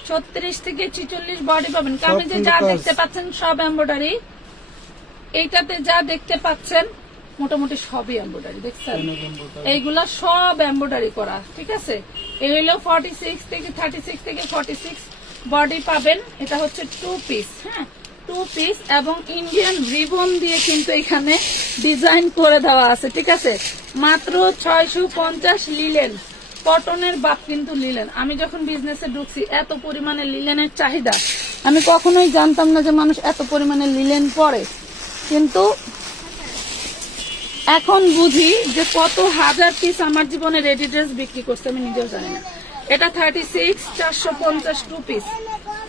36 থেকে 46 বডি পাবেন। কামিজে যা দেখতে পাচ্ছেন সব এমব্রয়ডারি, এইটাতে যা দেখতে পাচ্ছেন মোটামুটি সবই এমব্রয়ডারি, দেখছেন এইগুলা সব এমব্রয়ডারি করা, ঠিক আছে। এই হলো 46 থেকে 36 থেকে 46 বডি পাবেন। এটা হচ্ছে 2 পিস, হ্যাঁ 2 পিস, এবং ইন্ডিয়ান রিবন দিয়ে কিন্তু এখানে ডিজাইন করে দেওয়া আছে, ঠিক আছে। মাত্র 650 লিলেন, কটনের বাপ কিন্তু লিলেন। আমি যখন বিজনেসে ঢুকছি এত পরিমাণে লিলেনের চাহিদা, আমি কখনোই জানতাম না যে মানুষ এত পরিমাণে লিলেন পরে, কিন্তু এখন বুঝি যে কত হাজার পিস আমার জীবনে রেডি ড্রেস বিক্রি করছে আমি নিজেও জানি না। এটা 36 450 2 piece,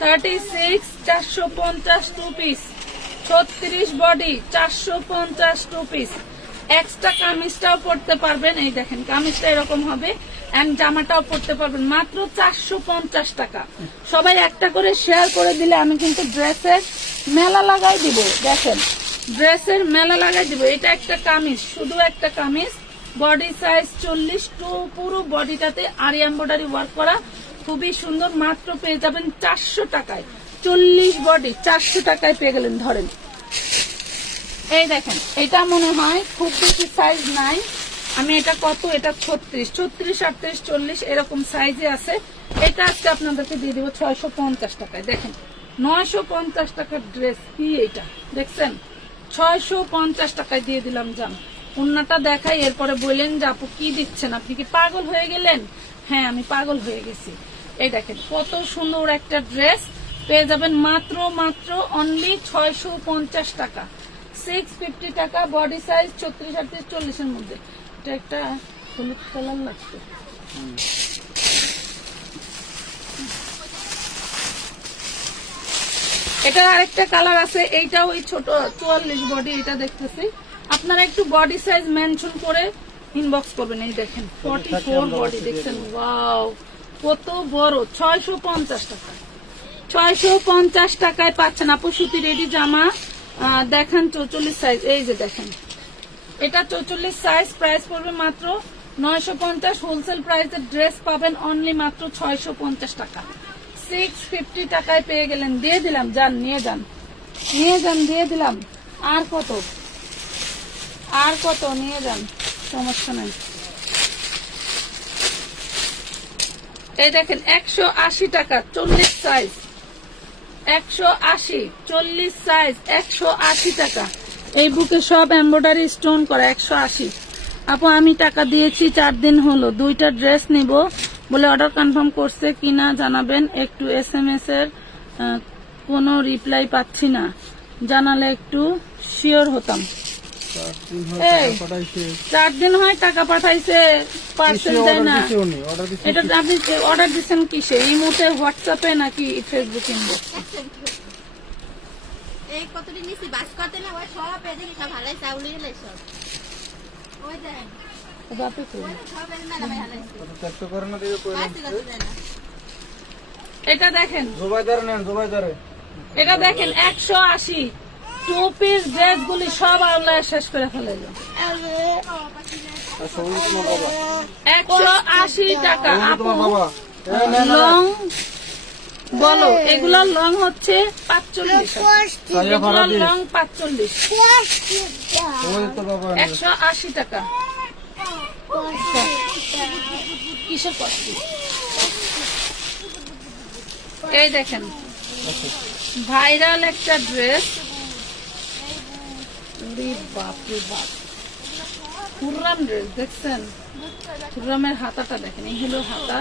36 450 2 piece, 36 body 450 2 piece. Extra কামিজটাও পরতে পারবেন, এই দেখেন কামিজটা এরকম হবে, এন্ড জামাটাও পরতে পারবেন মাত্র 450 টাকা। সবাই একটা করে শেয়ার করে দিলে আমি কিন্তু ড্রেসের মেলা লাগাই দিব, দেখেন ড্রেসের মেলা লাগাই দিব। এটা একটা কামিজ, শুধু একটা কামিজ, বডি সাইজ 40 টু, পুরো বডিটাতে আরি এমব্রয়ডারি ওয়ার্ক করা, খুবই সুন্দর। মাত্র পেয়ে যাবেন 400 টাকায়, 40 বডি 400 টাকায় পেয়ে গেলেন। ধরেন এই দেখেন, এটা মনে হয় খুব বেশি সাইজ নাই, আমি এটা কত, এটা 36, 38, 40 এরকম সাইজে আছে। এটা আজকে আপনাদেরকে দিয়ে দিব 650 টাকায়। দেখেন 950 টাকার ড্রেস, কি এটা দেখছেন, 650 টাকায় দিয়ে দিলাম। যান উন্নাটা দেখাই, এরপরে বললেন যে আপু কি দিচ্ছেন, আপনি কি পাগল হয়ে গেলেন? হ্যাঁ আমি পাগল হয়ে গেছি। এই দেখেন কত সুন্দর একটা ড্রেস পেয়ে যাবেন মাত্র মাত্র অনলি 650 টাকা, 650 টাকা। বডি সাইজ 36, 38, 40 এর মধ্যে। এটা একটা হলুদ কালার লাগছে, এটা আরেকটা কালার আছে, এইটা ওই ছোট 44 বডি, এটা দেখতেছি। আপনারা একটু বডি সাইজ মেনশন করে ইনবক্স করবেন। এই দেখেন 44 বডি, দেখছেন ওয়াও কত বড়, 650 টাকা, 650 টাকায় পাচ্ছেন। আপু সুতি রেডি জামা দেখেন 44 সাইজ, এই যে দেখেন এটা 44 সাইজ, প্রাইস পড়বে মাত্র 950। হোলসেল প্রাইসের ড্রেস পাবেন অনলি মাত্র 650 টাকা, 650 টাকায় পেয়ে গেলেন। দিয়ে দিলাম, যান নিয়ে যান, নিয়ে যান, দিয়ে দিলাম। আর কত, আর কত নিয়ে যান, সমস্যা নাই। এই দেখেন 180 টাকা 40 সাইজ, 180 40 সাইজ 180 টাকা। এই বুকে সব এমব্রয়ডারি স্টোন করা, 180। আপু আমি টাকা দিয়েছি 4 দিন হলো, 2টা ড্রেস নিব বলে অর্ডার কনফার্ম করছে কিনা জানাবেন একটু। SMS এর কোনো রিপ্লাই পাচ্ছি না, জানালে একটু শিওর হতাম। দিন হয় এই টাকা পাঠাইছে 4 দিন হয় টাকা পাঠাইছে, পার্সেল দেয় না। অর্ডার দিছে এটা আপনি অর্ডার দিচ্ছেন কিসে? ইমোতে, হোয়াটসঅ্যাপে নাকি ফেসবুক ইনবক্স? এই কতদিন নিছি বাস করতে না ওই সব পেজে কি সব হালাই চাউলি হালাই সব ওই দেন বাপে তো সব পেজে ম্যাডামে হালাইছে চেক তো করে না দিবে কইলাম বাসি করতে দেয় না এটা দেখেন, জোবাইদার নেন জোবাইদারে এটা দেখেন 180 টু পিস ড্রেস গুলি সব আল্লাহ শেষ করে ফেলাইলো। 180 টাকা। আপু বাবা লং বলো, এগুলা লং হচ্ছে 45, এগুলা লং 45, ওই তো বাবা 180 টাকা। কিসের কষ্ট? এই দেখেন ভাইরাল একটা ড্রেস, বাপরে বাপ, খুররাম ড্রেস দেখছেন? খুররামের হাতাটা দেখেন, এই হলো হাতা,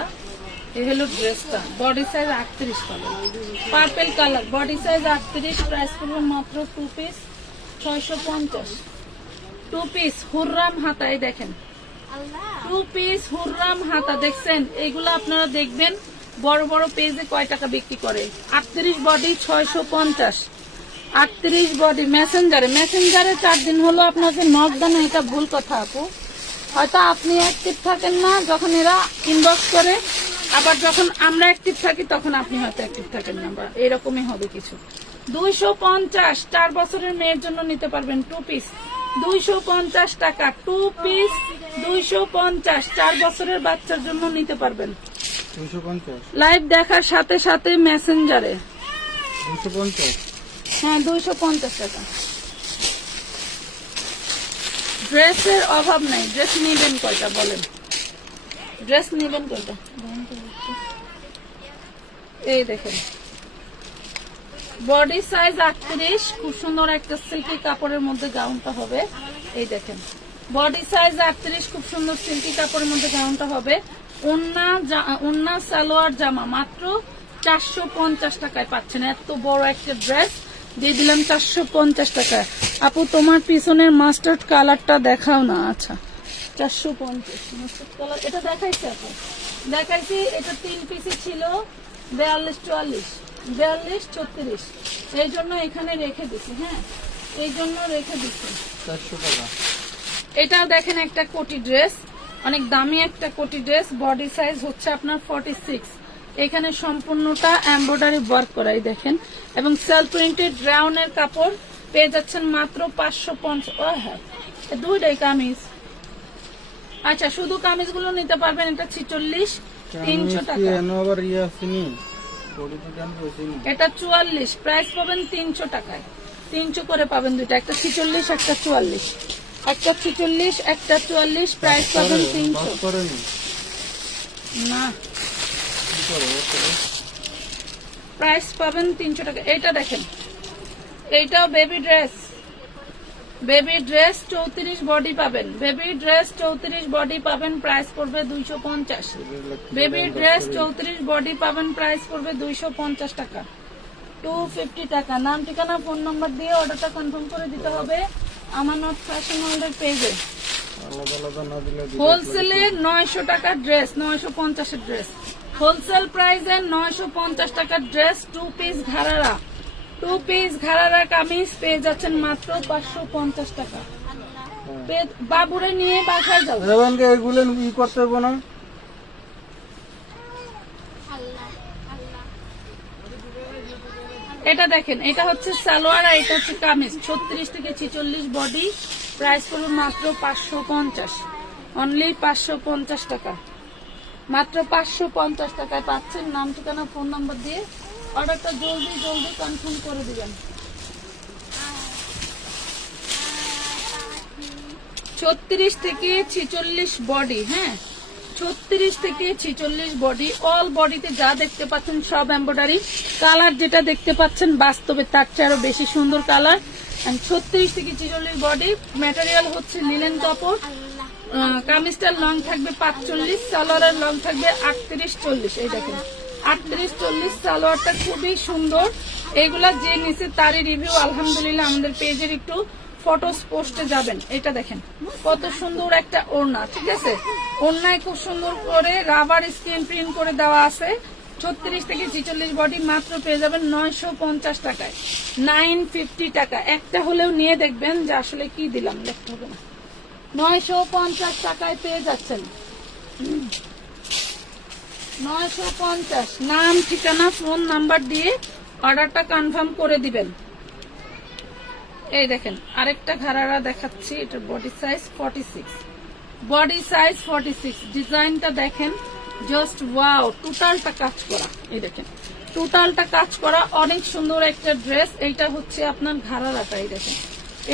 এই হলো ড্রেসটা। Body size 38 colour, purple colour, body size 38, price পড়বে মাত্র 2 পিস 650। 2 পিস হুররাম হাতা, এই দেখেন 2 পিস হুররাম হাতা দেখছেন? এইগুলো আপনারা দেখবেন বড় বড় পেজে কয় টাকা বিক্রি করে। 38 বডি 650, 38 বডি। মেসেঞ্জারে 4 দিন হলো আপনাকে নক দেন, এটা ভুল কথা আপু। হয়তো আপনি অ্যাক্টিভ থাকেন না যখন এরা ইনবক্স করে, আবার যখন আমরা অ্যাক্টিভ থাকি তখন আপনি হয়তো অ্যাক্টিভ থাকেন না, বা এরকমই হবে কিছু। 250, 4 বছরের মেয়ের জন্য নিতে পারবেন 2 পিস 250 টাকা। 2 পিস 250, 4 বছরের বাচ্চার জন্য নিতে পারবেন। 250 লাইভ দেখার সাথে সাথে মেসেঞ্জারে। 250 হ্যাঁ 250 টাকা। ড্রেসের অভাব নাই। ড্রেস নিবেন কয়টা বলেন? ড্রেস নিবেন কয়টা? এই দেখেন বডি সাইজ 38, খুব সুন্দর একটা সিল্কি কাপড়ের মধ্যে গাউনটা হবে। এই দেখেন বডি সাইজ 38, খুব সুন্দর সিল্কি কাপড়ের মধ্যে গাউনটা হবে। ওন্না সালোয়ার জামা মাত্র 450 টাকায় পাচ্ছেন। এত বড় একটা ড্রেস দিয়ে দিলাম 450 টাকায়। আপু তোমার পিছনের মাস্টার্ড কালারটা দেখাও না। আচ্ছা 450 মাস্টার্ড কালার, এটা দেখাইছি আপু, দেখাইছি। এটা 3 পিসই ছিল, 42, 44, 42, 36। এই জন্য এখানে রেখে দিছি। হ্যাঁ এই জন্য রেখে দিছি। 400 টাকা। এটাও দেখেন একটা কোটি ড্রেস, অনেক দামি একটা কোটি ড্রেস। বডি সাইজ হচ্ছে আপনার 46। এখানে সম্পূর্ণটা এমব্রয়ডারি ওয়ার্ক করাই দেখেন, এবং সেলফ প্রিন্টেড রাউন্ডের কাপড় পেয়ে যাচ্ছেন মাত্র 550। ও হ্যাঁ দুইটাই কামিজ। আচ্ছা শুধু কামিজ গুলো নিতে পারবেন। এটা 46, 300 টাকা। আবার ইয়ে আসেনি বডি তো জান বসেনি। এটা 44, প্রাইস পাবেন 300 টাকায়। 300 করে পাবেন দুইটা, একটা 46, একটা 44, একটা 46, একটা 44, প্রাইস পাবেন 300। করেনি না কি করে প্রাইস পাবেন 300 টাকা। এটা দেখেন, এইটাও baby dress. Baby dress 34 body পাবেন। বেবি ড্রেস 34 বডি পাবেন, প্রাইস পড়বে 250। বেবি ড্রেস 34 বডি পাবেন, প্রাইস পড়বে 250 টাকা, 250 টাকা। নাম ঠিকানা ফোন নাম্বার দিয়ে অর্ডারটা কনফার্ম করে দিতে হবে আমানত ফ্যাশন ওয়ার্ল্ডের পেজে। আলাদা আলাদা না দিলে হোলসেলে 900 টাকার ড্রেস, 950 এর ড্রেস। হোলসেল প্রাইসে 950 টাকার ড্রেস। 2 পিস ঘাড়ারা, 2 পিস ঘাড়ারা কামিজ পেয়ে যাচ্ছেন মাত্র 550 টাকা। বাবুরে নিয়ে বাসায় যাও। রেবানকে এগুলো ই করতে হবে না। এটা দেখেন, এটা হচ্ছে সালোয়ার আর এটা হচ্ছে কামিজ। 36 থেকে 46 বডি, প্রাইস পড়বে মাত্র 550, অনলি 550 টাকা। মাত্র 550 টাকায় পাচ্ছেন। নাম ঠিকানা ফোন নাম্বার দিয়ে অর্ডারটা জলদি জলদি কনফার্ম করে দিবেন। 36 থেকে 46 বডি। হ্যাঁ 36 থেকে 46 বডি, অল বডিতে যা দেখতে পাচ্ছেন সব এমব্রয়ডারি। কালার যেটা দেখতে পাচ্ছেন বাস্তবে তার চেয়ে আরো বেশি সুন্দর কালার। 36 থেকে 46 বডি, ম্যাটেরিয়াল হচ্ছে লিনেন কাপড়। কামিজটার লং থাকবে 45, সালোয়ারের লং থাকবে 38, 40। এই দেখেন 38, 40 সালোয়ারটা খুবই সুন্দর। এগুলা যে নিচে তারই রিভিউ আলহামদুলিল্লাহ আমাদের পেজের একটু ফটোস পোস্টে যাবেন। এটা দেখেন কত সুন্দর একটা ওড়না, ঠিক আছে? ওড়নায় খুব সুন্দর করে রাবার স্ক্রিন প্রিন্ট করে দেওয়া আছে। 36 থেকে 46 বডি মাত্র পেয়ে যাবেন 950 টাকায়, 950 টাকা। একটা হলেও নিয়ে দেখবেন যে আসলে কি দিলাম, লিখতে হবে না। 950 টাকায় পেয়ে যাচ্ছেন। 950, নাম ঠিকানা ফোন নাম্বার দিয়ে অর্ডারটা কনফার্ম করে দিবেন। এই দেখেন আরেকটা ঘাড়ারা দেখাচ্ছি, এটার বডি সাইজ 46, বডি সাইজ 46। ডিজাইনটা দেখেন, জাস্ট ওয়াও, টোটালটা কাজ করা। এই দেখেন টোটালটা কাজ করা, অনেক সুন্দর একটা ড্রেস। এইটা হচ্ছে আপনার ঘাড়ারাটা, এই দেখেন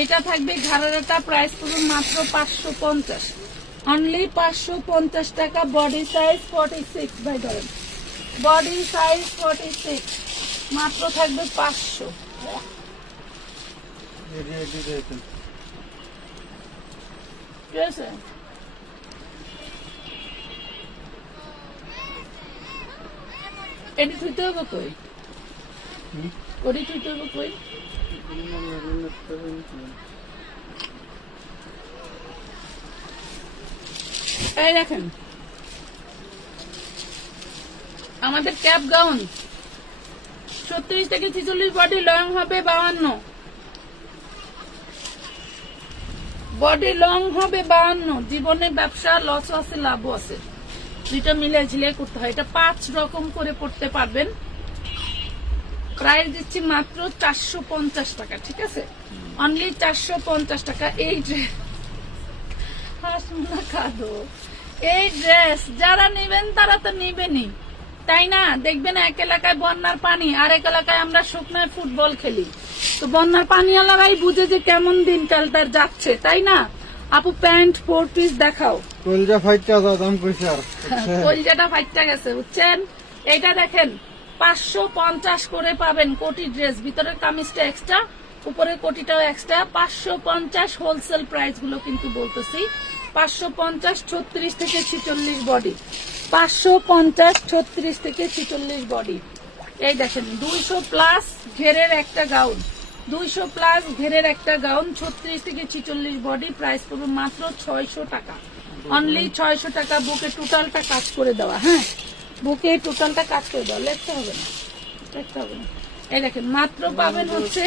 এটা থাকবে ঘাড়ারাটা, প্রাইস পড়বে মাত্র 550, অনলি 550 টাকা। বডি সাইজ 46, ভাই ধরেন বডি সাইজ 46, মাত্র থাকবে 500। ঠিক আছে, এটি থুইতে হবে কই, ওটি থুইতে হবে কই? এই দেখেন আমাদের ক্যাপ গাউন 36 থেকে 46 বডি লং হবে 52, বডি লং হবে 52। জীবনে ব্যবসা লস আছে লাভও আছে, দুইটা মিলে ঝিলে করতে হয়। এটা 5 রকম করে পড়তে পারবেন। প্রাইস দিচ্ছি মাত্র 450 টাকা, ঠিক আছে? অনলি 450 টাকা। এই ড্রেস এই ড্রেস যারা নেবেন তারা তো নিবেনই, তাই না? দেখবেন এক এলাকায় বন্যার পানি, আর এক এলাকায় আমরা শুকনায় ফুটবল খেলি। তো বন্যার পানিওয়ালারাই বুঝে যে কেমন দিনকাল তার যাচ্ছে, তাই না? আপু প্যান্ট 4 পিস দেখাও। কলজা ফাইটটা দাম কইছে আর কলজাটা ফাইটটা গেছে, বুঝছেন? এটা দেখেন 550 করে পাবেন কোটি ড্রেস, ভিতরের কামিজটা এক্সট্রা, উপরের কোটিটাও এক্সট্রা। 550 হোলসেল প্রাইস গুলো কিন্তু বলতেছি। 550, 36 থেকে 46 বডি, 550, 36 থেকে 46 বডি। এই দেখেন 200 প্লাস ঘেরের একটা গাউন, 200 প্লাস ঘেরের একটা গাউন, 36 থেকে 46 বডি, প্রাইস পড়বে মাত্র 600 টাকা, অনলি 600 টাকা। বুকে টোটালটা কাজ করে দেওয়া, হ্যাঁ বুকে টোটালটা কাজ করে দেওয়া, লিখতে হবে না, লিখতে হবে না। এই দেখেন মাত্র পাবেন হচ্ছে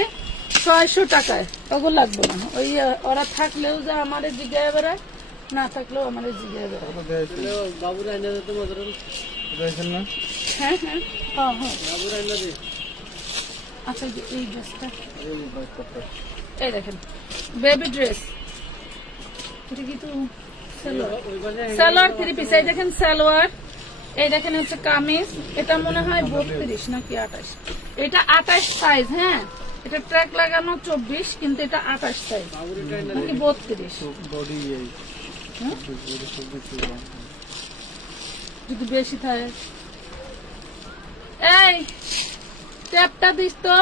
600 টাকায়, ওগুলো লাগবে না। ওই ওরা থাকলেও যা আমাদের জিজ্ঞাসা বেড়ায়, না থাকলেও আমাদের জিজ্ঞাসা বেড়ায়। হ্যাঁ হ্যাঁ হ্যাঁ হ্যাঁ, আচ্ছা এই ড্রেসটা, এই দেখেন বেবি ড্রেস, এটা কি তো সালোয়ার 3 পিস। এই দেখেন সালোয়ার, এই দেখেন হচ্ছে কামিজ। এটা মনে হয় 32 নাকি 28, এটা 28 সাইজ। হ্যাঁ এটা ট্র্যাক লাগানো 24, কিন্তু এটা 28 সাইজ নাকি 32। যদি বেশি থাকে, এই ট্যাপটা দিস তো।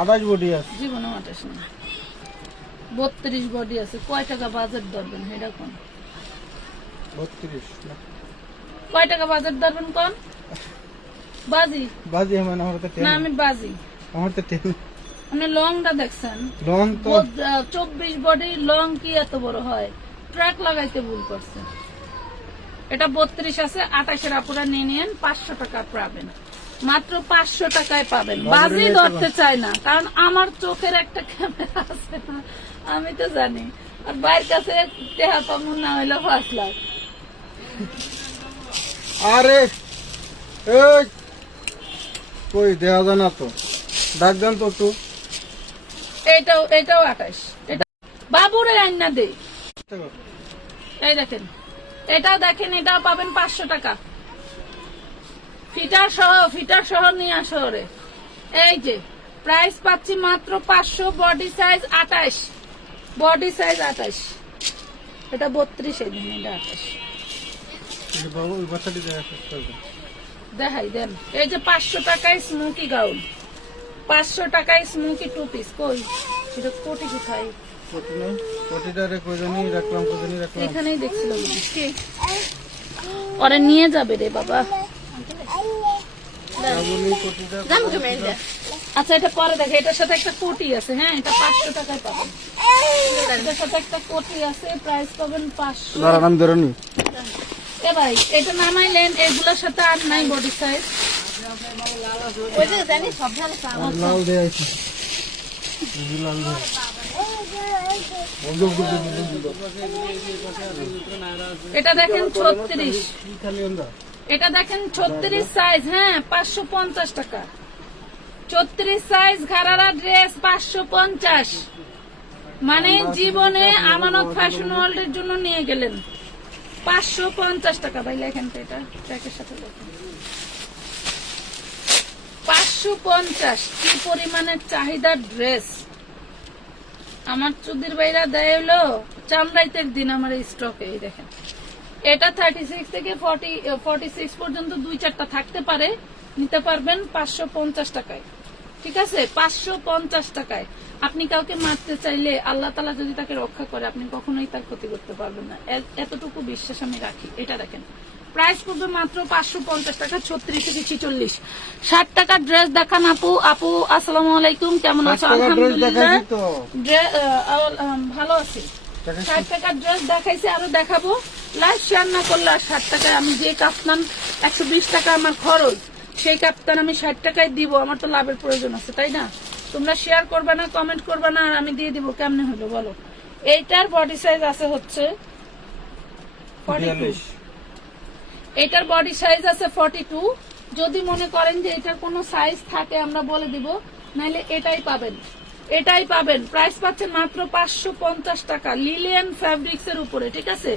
28 বডি আছে, জীবনে 28 না, 32 বডি আছে। কয় টাকা বাজেট ধরবেন এটা কোন? 32 কয় টাকা বাজেট ধরবেন কোন? বাজি বাজি মানে আমার তো না, আমি বাজি। আমার তো আপনি লংটা দেখছেন, লং তো 24 বডি লং কি এত বড় হয়? ট্র্যাক লাগাইতে ভুল করছে। এটা 32 আছে, 28-এর আপুরা নিয়ে নিয়েন, 500 টাকা পাবেন, মাত্র 500 টাকায় পাবেন। বাজি ধরতে চাই না, কারণ আমার চোখের একটা ক্যামেরা আছে না, আমি তো জানি। আর বাইর কাছে টেহা পাবো না হইলে 5 লাখ। আরে এই কই দেয়া যায় না তো, ডাক দেন তো একটু। এটাও 28, এটা বাবুরে আইনা দে। এই দেখেন এটাও দেখেন, এটাও পাবেন 500 টাকা, ফিটার সহ নিয়ে আসো রে। এই যে প্রাইস পাচ্ছি মাত্র 500, বডি সাইজ 28, বডি সাইজ 28, এটা 32, এই দিন এটা 28। দেখাই দেন। এই যে 500 টাকায় স্মোকি গাউন, 500 টাকায় স্মোকি 2 পিস। কই সেটা কোটি কোথায়? এখানেই দেখছিলাম, ওরা নিয়ে যাবে রে বাবা। আচ্ছা এটা পরে দেখে, এটার সাথে একটা কোটি আছে, হ্যাঁ এটা 500 টাকায় পাবেন। এটার সাথে একটা কোটি আছে, প্রাইস পাবেন 500। দাঁড়ান আমি ধরে নি। এ ভাই এটা নামাইলেন, এগুলোর সাথে আর নাই বডি সাইজ। ওই যে জানি সব ধারে পাবো। লাল দিয়ে আইছি। এটা দেখেন 36, এটা দেখেন 36 সাইজ, হ্যাঁ 550 টাকা। 34 সাইজ ঘাড়ারা ড্রেস 550, মানে জীবনে আমানত ফ্যাশন ওয়ার্ল্ড এর জন্য নিয়ে গেলেন 550 টাকা। ভাই লেখেন তো এটা ট্র্যাকের সাথে লেখেন 550। কি পরিমাণের চাহিদার ড্রেস আমার চুদির ভাইরা দেয় হলো চামড়াইতের দিন আমার এই স্টকে। এই দেখেন এটা 36 থেকে 46 পর্যন্ত 2-4টা থাকতে পারে, নিতে পারবেন 550 টাকায়। ঠিক আছে, 550 টাকায়। আপনি কাউকে মারতে চাইলে আল্লাহ তাআলা যদি তাকে রক্ষা করে, আপনি কখনোই তার ক্ষতি করতে পারবেন না, এতটুকু বিশ্বাস আমি রাখি। এটা দেখেন প্রাইস পড়বে মাত্র 550 টাকা, 36 থেকে 46। 60 টাকার ড্রেস দেখান আপু। আপু আসসালামু আলাইকুম, কেমন আছো? আলহামদুলিল্লাহ ভালো আছি। 60 টাকার ড্রেস দেখাইছি, আরো দেখাবো। লাইভ শেয়ার না করলে আর 60 টাকায় আমি যে কাপ্তান 120 টাকা আমার খরচ, সেই কাপ্তান আমি 60 টাকায় দিব। আমার তো লাভের প্রয়োজন আছে, তাই না? তোমরা শেয়ার করবে না, কমেন্ট করবে না, আর আমি দিয়ে দিব। কেমনে হলো বলো? এইটার বডি সাইজ আছে হচ্ছে 42, এটার বডি সাইজ আছে 42। যদি মনে করেন যে এটার কোনো সাইজ থাকে আমরা বলে দিব, নাইলে এটাই পাবেন, এটাই পাবেন। প্রাইস পাচ্ছেন মাত্র 550 টাকা লিলিয়ান ফ্যাব্রিক্স এর উপরে। ঠিক আছে,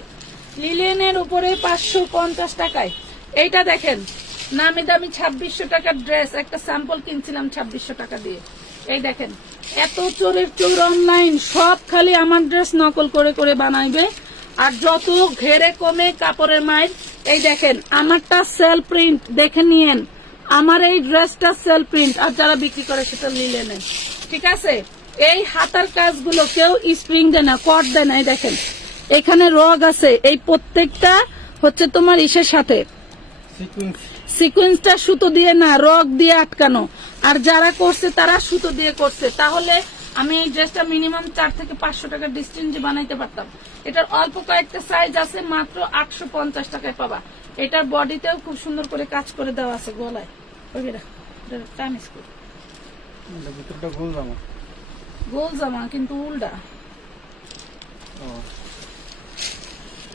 লিলিয়ানের উপরে 550 টাকায়। এইটা দেখেন নামি দামি 2600 টাকার ড্রেস, একটা স্যাম্পল কিনছিলাম 2600 টাকা দিয়ে। এই দেখেন এত চোরের চোর অনলাইন, সব খালি আমার ড্রেস নকল করে করে বানাইবে, আর যত ঘেরে কমে কাপড়ের মাইর। এই দেখেন আমারটা সেল প্রিন্ট, দেখে নিয়েন আমার এই ড্রেসটা সেল প্রিন্ট, আর যারা বিক্রি করে সেটা লিলেনের। ঠিক আছে, এই হাতার কাজগুলো কেউ স্প্রিং দেয় না, কট দেয় না। এই দেখেন এখানে রগ আছে, এই প্রত্যেকটা হচ্ছে তোমার ইসের সাথে সিকুয়েন্সটা সুতো দিয়ে না, রগ দিয়ে আটকানো। আর যারা করছে তারা সুতো দিয়ে করছে, তাহলে আমি এই ড্রেসটা মিনিমাম 4 থেকে 500 টাকার ডিস্টেন্স বানাইতে পারতাম। এটার অল্প কয়েকটা সাইজ আছে, মাত্র 850 টাকায় পাবা। এটার বডিতেও খুব সুন্দর করে কাজ করে দেওয়া আছে গলায়। গোল জামা কিন্তু উল্টা।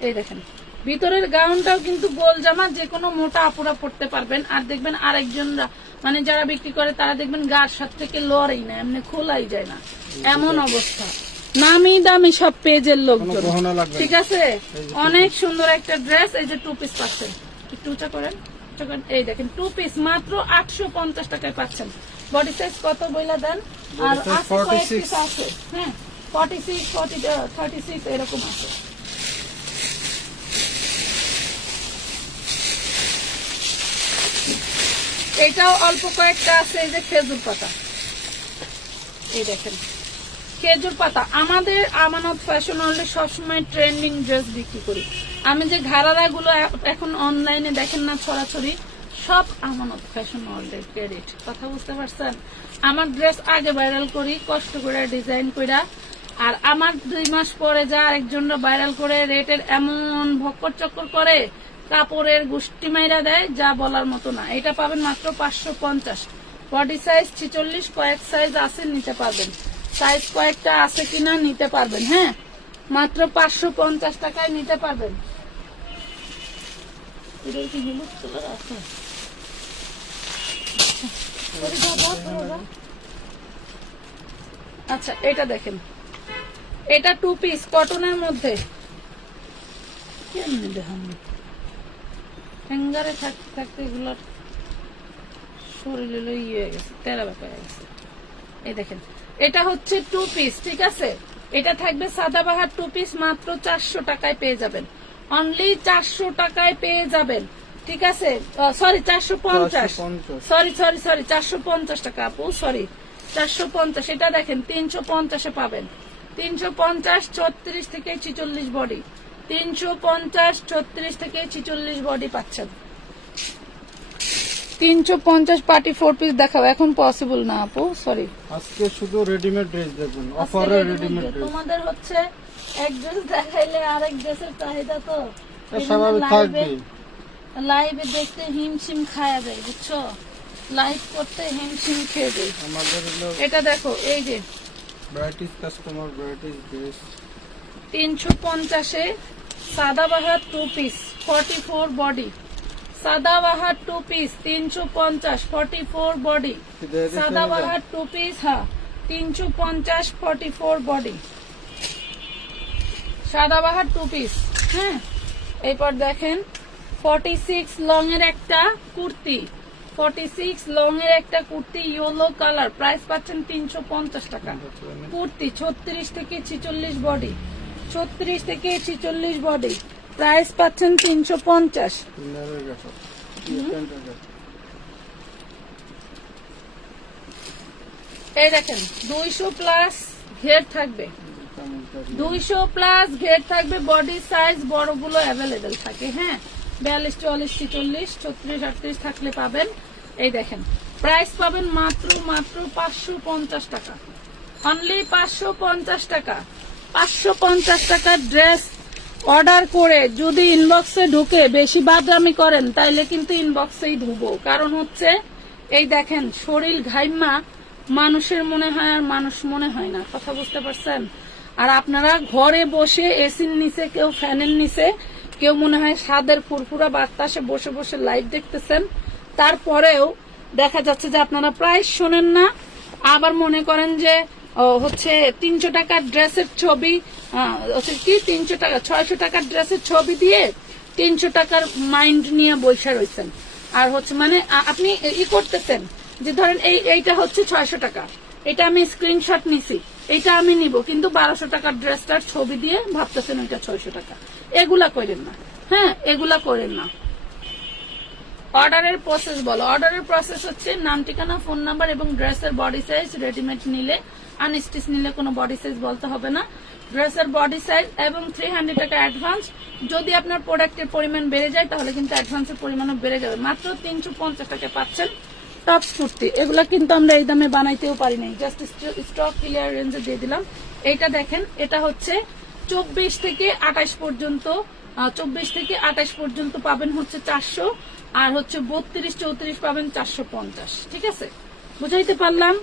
এই দেখেন ভিতরের গাউনটাও কিন্তু গোল জামা, যে কোনো মোটা আপুরা পড়তে পারবেন। আর দেখবেন আরেকজনরা মানে যারা বিক্রি করে তারা দেখবেন গার সাথে থেকে লড়াই না, এমনি খোলাই যায় না, এমন অবস্থা। নামি দামি সব পেজের লোকজন। ঠিক আছে, অনেক সুন্দর একটা ড্রেস। এই যে 2 পিস পাচ্ছেন, একটু উঁচা করেন। এই দেখেন 2 পিস মাত্র 850 টাকায় পাচ্ছেন। বডি সাইজ কত বইলা দেন? আর 46 আছে, হ্যাঁ 46, 36 এরকম আছে। এটাও অল্প কয়েকটা আছে। এই যে খেজুর পাতা, এই দেখেন খেজুর পাতা। আমাদের আমানত ফ্যাশন ওয়ার্ল্ডে সবসময় ট্রেন্ডিং ড্রেস বিক্রি করি। আমি যে ঘাড়ারা গুলো এখন অনলাইনে দেখেন না ছড়াছড়ি, সব আমানত ফ্যাশন ওয়ার্ল্ডের ক্রেডিট। কথা বুঝতে পারছেন? আমার ড্রেস আগে ভাইরাল করি, কষ্ট করে ডিজাইন কইরা, আর আমার 2 মাস পরে যা আরেকজনরা ভাইরাল করে রেটের এমন ভক্কর চক্কর করে, কাপড়ের গুষ্টি মাইরা দেয়, যা বলার মতো না। এটা পাবেন মাত্র 550। বডি সাইজ 46, কয়েক সাইজ আছে, নিতে পারবেন। সাইজ কয়েকটা আছে কিনা নিতে পারবেন, হ্যাঁ মাত্র 550 টাকায় নিতে পারবেন। আচ্ছা এটা দেখেন, এটা 2 পিস কটনের মধ্যে। কেমনি দেখান হ্যাঙ্গারে থাকতে থাকতে এগুলোর শরীরে ইয়ে হয়ে গেছে, তেরা ব্যাপার হয়ে গেছে। এই দেখেন এটা হচ্ছে 2 পিস। ঠিক আছে, এটা থাকবে সাদাবাহার 2 পিস, মাত্র 400 টাকায় পেয়ে যাবেন। অনলি 400 টাকায় পেয়ে যাবেন। ঠিক আছে, সরি 450, সরি 450 টাকা আপু, সরি 450। এটা দেখেন 350-এ পাবেন। 350, 34 থেকে 46 বডি। 350, 34 থেকে 46 বডি পাচ্ছেন। 350 পার্টি 4 পিস দেখাও, এখন পসিবল না আপু, সরি। আজকে শুধু রেডিমেড ড্রেস দেখুন, অফারে রেডিমেড ড্রেস। তোমাদের হচ্ছে এক ড্রেস দেখাইলে আরেক ড্রেসের চাহিদা তো স্বাভাবিক থাকবে। লাইভে দেখতে হিমশিম খায়া যায়, বুঝছো, লাইভ করতে হিমশিম খেয়ে যায়। আমাদের হলো এটা দেখো, এই যে ভ্যারাইটিস কাস্টমার, ভ্যারাইটিস ড্রেস। 350-এ সাদাবাহার 2 পিস 44 বডি, সাদাবাহার 2 পিস 350 44 বডি, সাদাবাহার 2 পিস, হ্যাঁ 350 44 বডি, সাদাবাহার 2 পিস। হ্যাঁ, এরপর দেখেন 46 লং এর একটা কুর্তি, 46 লং এর একটা কুর্তি ইয়েলো কালার, প্রাইস পাচ্ছেন 350 টাকা। কুর্তি 36 থেকে 46 বডি, 36 থেকে 46 বডি, প্রাইস পাচ্ছেন 350। এই দেখেন 200 প্লাস ঘের থাকবে, 200 প্লাস ঘের থাকবে, বডি সাইজ বড়গুলো অ্যাভেলেবেল থাকে। হ্যাঁ, 42 44 46 36 38 থাকলে পাবেন। এই দেখেন প্রাইস পাবেন মাত্র 550 টাকা, অনলি 550 টাকা। 550 টাকার ড্রেস অর্ডার করে যদি ইনবক্সে ঢুকে বেশি বাদামি করেন তাইলে কিন্তু ইনবক্সেই ধুবো, কারণ হচ্ছে এই দেখেন শরীর ঘাইমা মানুষের মনে হয় আর মানুষ মনে হয় না, কথা বুঝতে পারছেন। আর আপনারা ঘরে বসে এসির নিচে, কেউ ফ্যানের নিচে, কেউ মনে হয় স্বাদের ফুরফুরা বাতাসে বসে বসে লাইভ দেখতেছেন, তারপরেও দেখা যাচ্ছে যে আপনারা প্রাইস শোনেন না, আবার মনে করেন যে হচ্ছে 300 টাকার ড্রেসের ছবি, কি 300 টাকা 600 টাকার ড্রেসের ছবি দিয়ে 300 টাকার মাইন্ড নিয়ে বৈশা রয়েছেন। আর হচ্ছে মানে আপনি ই করতেছেন যে ধরেন এইটা হচ্ছে 600 টাকা, এটা আমি স্ক্রিনশট নিছি, এটা আমি নিব, কিন্তু 1200 টাকার ড্রেসটার ছবি দিয়ে ভাবতেছেন ওইটা 600 টাকা। এগুলা করেন না, হ্যাঁ এগুলা করেন না। অর্ডারের প্রসেস বলো, অর্ডারের প্রসেস হচ্ছে নাম, ঠিকানা, ফোন নাম্বার এবং ড্রেসের বডি সাইজ। রেডিমেড নিলে, আনস্টিচ নিলে কোনো বডি সাইজ বলতে হবে না। ড্রেসের বডি সাইজ এবং 300 টাকা অ্যাডভান্স। যদি আপনার প্রোডাক্টের পরিমাণ বেড়ে যায় তাহলে কিন্তু অ্যাডভান্সের পরিমাণও বেড়ে যাবে। মাত্র 350 টাকা পাচ্ছেন টপস কুর্তি। এগুলা কিন্তু আমরা এই দামে বানাইতেও পারি নাই, জাস্ট স্টক ক্লিয়ার রেঞ্জে দিয়ে দিলাম। এইটা দেখেন, এটা হচ্ছে 24 থেকে 28 পর্যন্ত, 24 থেকে 28 পর্যন্ত পাবেন হচ্ছে 400, আর হচ্ছে 32 34 পাবেন 450। ঠিক আছে, বুঝাইতে পারলাম।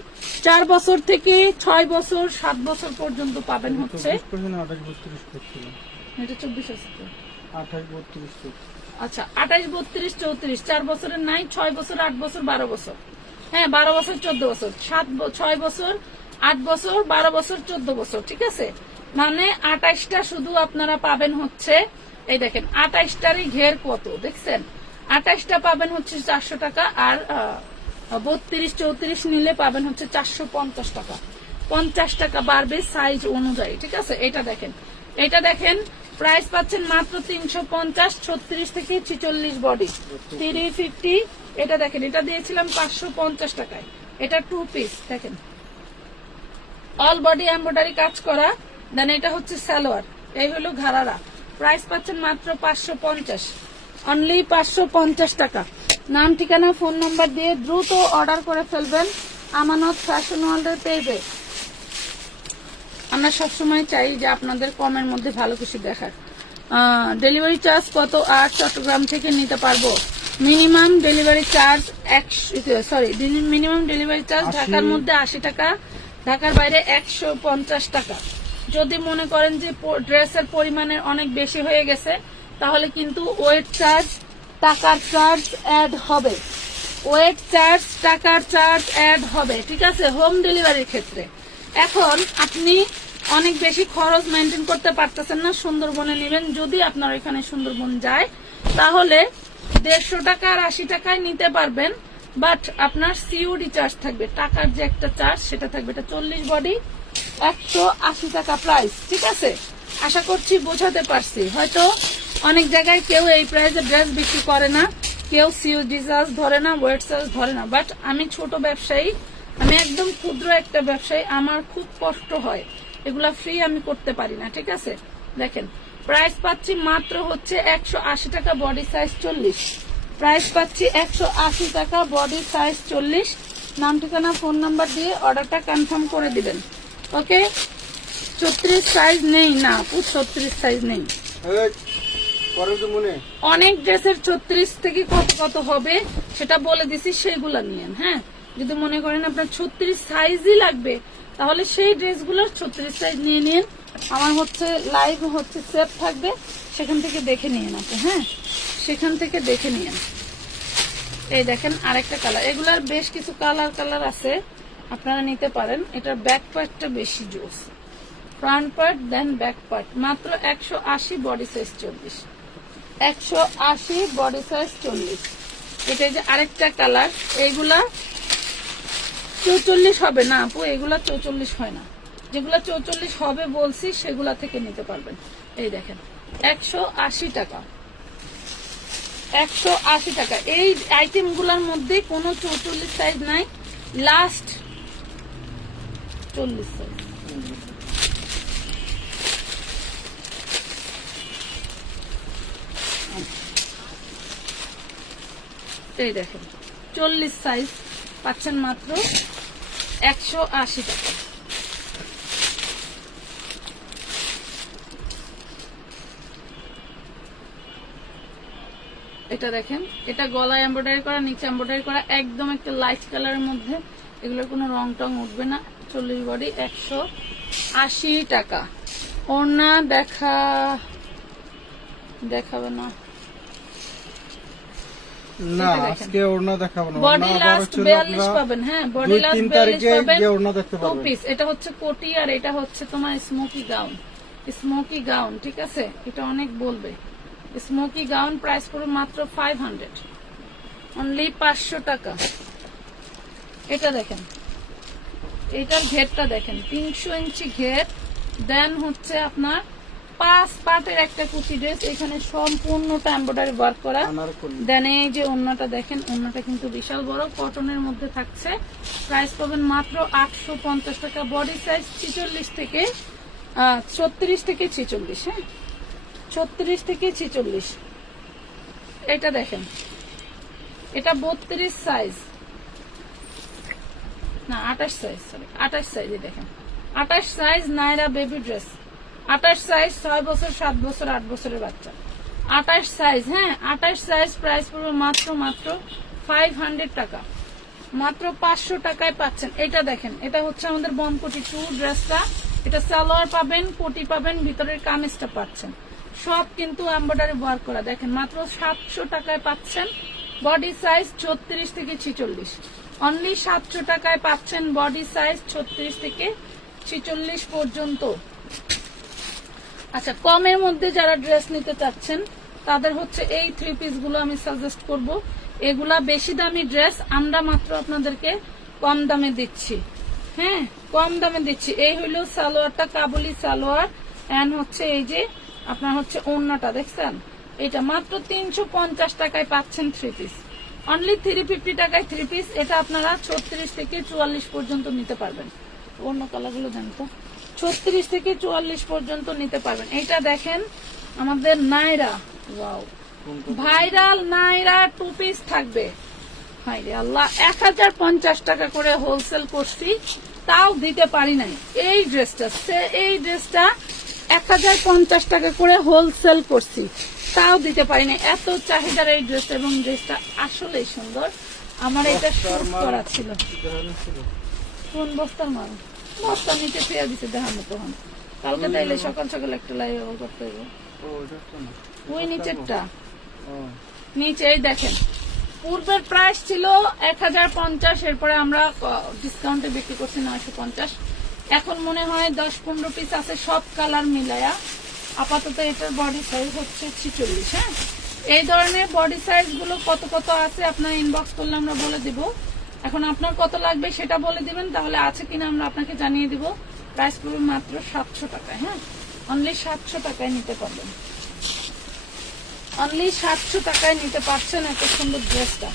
4 বছর থেকে 6 বছর 7 বছর পর্যন্ত পাবেন হচ্ছে, এটা 24 আছে তো, 28 32। আচ্ছা 28 32 34, 4 বছরের নাই, 6 বছর 8 বছর 12 বছর, হ্যাঁ 12 বছর 14 বছর, 6 বছর 8 বছর 12 বছর 14 বছর। ঠিক আছে, মানে 28টা শুধু আপনারা পাবেন হচ্ছে, এই দেখেন 28টারই ঘের কত দেখছেন, 28টা পাবেন হচ্ছে 400 টাকা, আর 32 34 নিলে পাবেন হচ্ছে 450 টাকা। 50 টাকা বাড়বে সাইজ অনুযায়ী। ঠিক আছে, এটা দেখেন, এটা দেখেন প্রাইস পাচ্ছেন মাত্র 350, 36 থেকে 46 বডি 350। এটা দেখেন, এটা দিয়েছিলাম 550 টাকায়, এটা 2 পিস দেখেন, অল বডি এমব্রয়ডারি কাজ করা। দেন এটা হচ্ছে সালোয়ার, এই হলো ঘাড়ারা। প্রাইস পাচ্ছেন মাত্র 550, অনলি 550 টাকা। নাম, ঠিকানা, ফোন নাম্বার দিয়ে দ্রুত অর্ডার করে ফেলবেন আমানত ফ্যাশন ওয়ার্ল্ডের পেজে। আমরা সবসময় চাই যে আপনাদের কমের মধ্যে ভালো কিছু দেখার। ডেলিভারি চার্জ কত? আর চট্টগ্রাম থেকে নিতে পারবো। Minimum delivery charge minimum delivery charge ঢাকার মধ্যে 80 টাকা, ঢাকার বাইরে 150 টাকা। যদি মনে করেন যে ড্রেসের পরিমাণের অনেক বেশি হয়ে গেছে তাহলে কিন্তু ওয়েট চার্জ, টাকার চার্জ অ্যাড হবে, ওয়েট চার্জ, টাকার চার্জ অ্যাড হবে। ঠিক আছে, হোম ডেলিভারির ক্ষেত্রে। এখন আপনি অনেক বেশি খরচ মেনটেন করতে পারতেছেন না, সুন্দরবনে নেবেন, যদি আপনার এখানে সুন্দরবন যায় তাহলে 150 টাকা আর 80 টাকায় নিতে পারবেন, বাট আপনার সিওডি চার্জ থাকবে, টাকার যে একটা চার্জ সেটা থাকবে। এটা 40 বডি 180 টাকা প্রাইস। ঠিক আছে, আশা করছি বোঝাতে পারছি। হয়তো অনেক জায়গায় কেউ এই প্রাইসে ড্রেস বিক্রি করে না, কেউ সিওডি চার্জ ধরে না, ওয়েট চার্জ ধরে না, বাট আমি ছোট ব্যবসায়ী, আমি একদম ক্ষুদ্র একটা ব্যবসায়ী, আমার খুব কষ্ট হয়, এগুলা ফ্রি আমি করতে পারি না। ঠিক আছে, দেখেন প্রাইস পাচ্ছি মাত্র হচ্ছে 180 টাকা, বডি সাইজ 40, প্রাইস পাচ্ছি 180 টাকা, বডি সাইজ 40। নাম ঠিকানা ফোন নাম্বার দিয়ে অর্ডারটা কনফার্ম করে দিবেন। ওকে, 34 সাইজ নেই না আপু, 36 সাইজ নেই। অনেক ড্রেসের 36 থেকে কত কত হবে সেটা বলে দিছি, সেগুলা নিয়েন। হ্যাঁ, যদি মনে করেন আপনার 36 সাইজই লাগবে তাহলে সেই ড্রেসগুলোর 36 সাইজ নিয়ে নিন। আমার হচ্ছে লাইভ হচ্ছে সেভ থাকবে, সেখান থেকে দেখে নিয়েন আপনি। হ্যাঁ, সেখান থেকে দেখে নিয়েন। এই দেখেন আরেকটা কালার, এগুলার বেশ কিছু কালার আছে, আপনারা নিতে পারেন। এটার ব্যাক পার্টটা বেশি জোস, front part then back part. মাত্র 180, বডি সাইজ 40। 180 body size 40। এটা যে আরেকটা কালার, এইগুলা 44 হবে না আপু, এগুলা 44 হয় না। যেগুলা 44 হবে বলছি সেগুলা থেকে নিতে পারবেন। এই দেখেন 180 টাকা, 180 টাকা। এই আইটেম গুলার মধ্যে কোনো 44 সাইজ নাই, লাস্ট 40 সাইজ। এই দেখেন 40 সাইজ পাচ্ছেন মাত্র 180 টাকা। এটা দেখেন, এটা গলায় এমব্রয়ডারি করা, নিচে এমব্রয়ডারি করা, একদম একটা লাইট কালারের মধ্যে। এগুলোর কোনো রং টং উঠবে না। 40 বডি, 180 টাকা। ওড়না দেখাবে না, না আজকে ওড়না দেখাবো না। বডি লাস্ট 42 পাবেন। হ্যাঁ, বডি লাস্ট 42 পাবেন। ওড়না দেখতে টু পারবেন। পিস, এটা হচ্ছে কোটি আর এটা হচ্ছে তোমার স্মোকি গাউন। স্মোকি গাউন, ঠিক আছে, এটা অনেক বলবে। স্মোকি গাউন প্রাইস পড়বে মাত্র 500, অনলি 500 টাকা। এটা দেখেন, এটার ঘেরটা দেখেন, 300 ইঞ্চি ঘের, দেন হচ্ছে আপনার 5 পার্টের একটা কুচি ড্রেস। এখানে সম্পূর্ণটা এমব্রয়ডারি ওয়ার্ক করা। দেন এই যে ওড়নাটা দেখেন, ওড়নাটা কিন্তু বিশাল বড়, কটনের মধ্যে থাকছে। প্রাইস পাবেন মাত্র 850 টাকা। বডি সাইজ 36 থেকে 36 থেকে 46। হ্যাঁ, 36 থেকে 46। এটা দেখেন, এটা 32 সাইজ না 28 সাইজ, সরি 28 সাইজ। দেখেন 28 সাইজ নাইরা বেবি ড্রেস। 28 সাইজ 6 বছর, 7 বছর, 8 বছরের বাচ্চা। 28 সাইজ, হ্যাঁ 28 সাইজ। প্রাইস পড়বে মাত্র 500 টাকা, মাত্র 500 টাকায় পাচ্ছেন। এটা দেখেন, এটা হচ্ছে আমাদের বনকোটি 2 ড্রেসটা। এটা সালোয়ার পাবেন, কোটি পাবেন, ভিতরের কামিজটা পাচ্ছেন, সব কিন্তু এমব্রয়ডারি ওয়ার্ক করা। দেখেন মাত্র 700 টাকায় পাচ্ছেন। বডি সাইজ 36 থেকে 46, অনলি 700 টাকায় পাচ্ছেন। বডি সাইজ 36 থেকে 46 পর্যন্ত। আচ্ছা, কমের মধ্যে যারা ড্রেস নিতে চাচ্ছেন তাদের হচ্ছে এই 3 পিস গুলো আমি সাজেস্ট করব। এগুলা বেশি দামি ড্রেস, আমরা মাত্র আপনাদেরকে কম দামে দিচ্ছি। হ্যাঁ, কম দামে দিচ্ছি। এই হইলো সালোয়ারটা, কাবুলি সালোয়ার, এন্ড হচ্ছে এই যে আপনার হচ্ছে ওড়নাটা দেখছেন, এটা মাত্র 350 টাকায় পাচ্ছেন 3 পিস, অনলি 350 টাকায় 3 পিস। এটা আপনারা 36 থেকে 44 পর্যন্ত নিতে পারবেন। অন্য কালারগুলো দেন তো, 36 থেকে 44 পর্যন্ত নিতে পারবেন। এটা দেখেন আমাদের নাইরা, ওয়াও, ভাইরাল নাইরা 2 পিস থাকবে। হায়রে আল্লাহ, 1050 টাকা করে হোলসেল করছি, তাও দিতে পারি নাই। এই ড্রেসটা 1050 টাকা করে হোলসেল করছি, তাও দিতে পারি নাই। এত চাহিদার এই ড্রেস, এবং ড্রেসটা আসলে সুন্দর। আমার এটা শুট করা ছিল। কোন বস্তার মাল? বস্তার নিচে ফেয়ার দিতে দেখানো তখন কালকে, তাইলে সকাল সকাল একটা লাইভ ব্যবহার করতে হবে। ওই নিচেরটা, নিচে এই দেখেন, পূর্বের প্রাইস ছিল 1050, এরপরে আমরা ডিসকাউন্টে বিক্রি করছি 950। এখন মনে হয় 10-15 পিস আছে, সব কালার মিলায়া। আপাতত এটার বডি সাইজ হচ্ছে 46। হ্যাঁ, এই ধরনের বডি সাইজ গুলো কত কত আছে আপনার ইনবক্স করলে আমরা বলে দিব। এখন আপনার কত লাগবে সেটা বলে দিবেন, তাহলে আছে কিনা আমরা আপনাকে জানিয়ে দিব। প্রাইস পড়বে মাত্র 700 টাকায়। হ্যাঁ, অনলি 700 টাকায় নিতে পারবেন, অনলি 700 টাকায় নিতে পারছেন এত সুন্দর ড্রেসটা।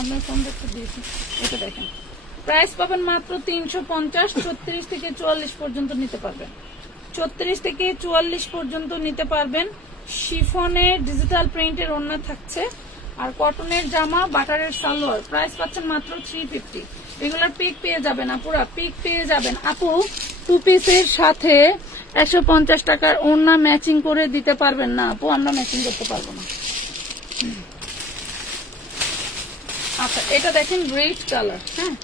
আপনার ফোন দেখতে দিয়েছি, এটা দেখেন, প্রাইস পাবেন মাত্র 350। 36 থেকে 44 পর্যন্ত নিতে পারবেন, 36 থেকে 44 পর্যন্ত নিতে পারবেন। শিফনের ডিজিটাল প্রিন্টের ওড়না থাকছে, আর কটনের জামা, বাটারের সালোয়ার। প্রাইস পাচ্ছেন মাত্র 350। এগুলোর পিক পেয়ে যাবেন আপুরা, পিক পেয়ে যাবেন। আপু 2 পিসের সাথে 150 টাকার ওড়না ম্যাচিং করে দিতে পারবেন না আপু? আমরা ম্যাচিং করতে পারবো না। আচ্ছা, এটা দেখেন রেড কালার। হ্যাঁ,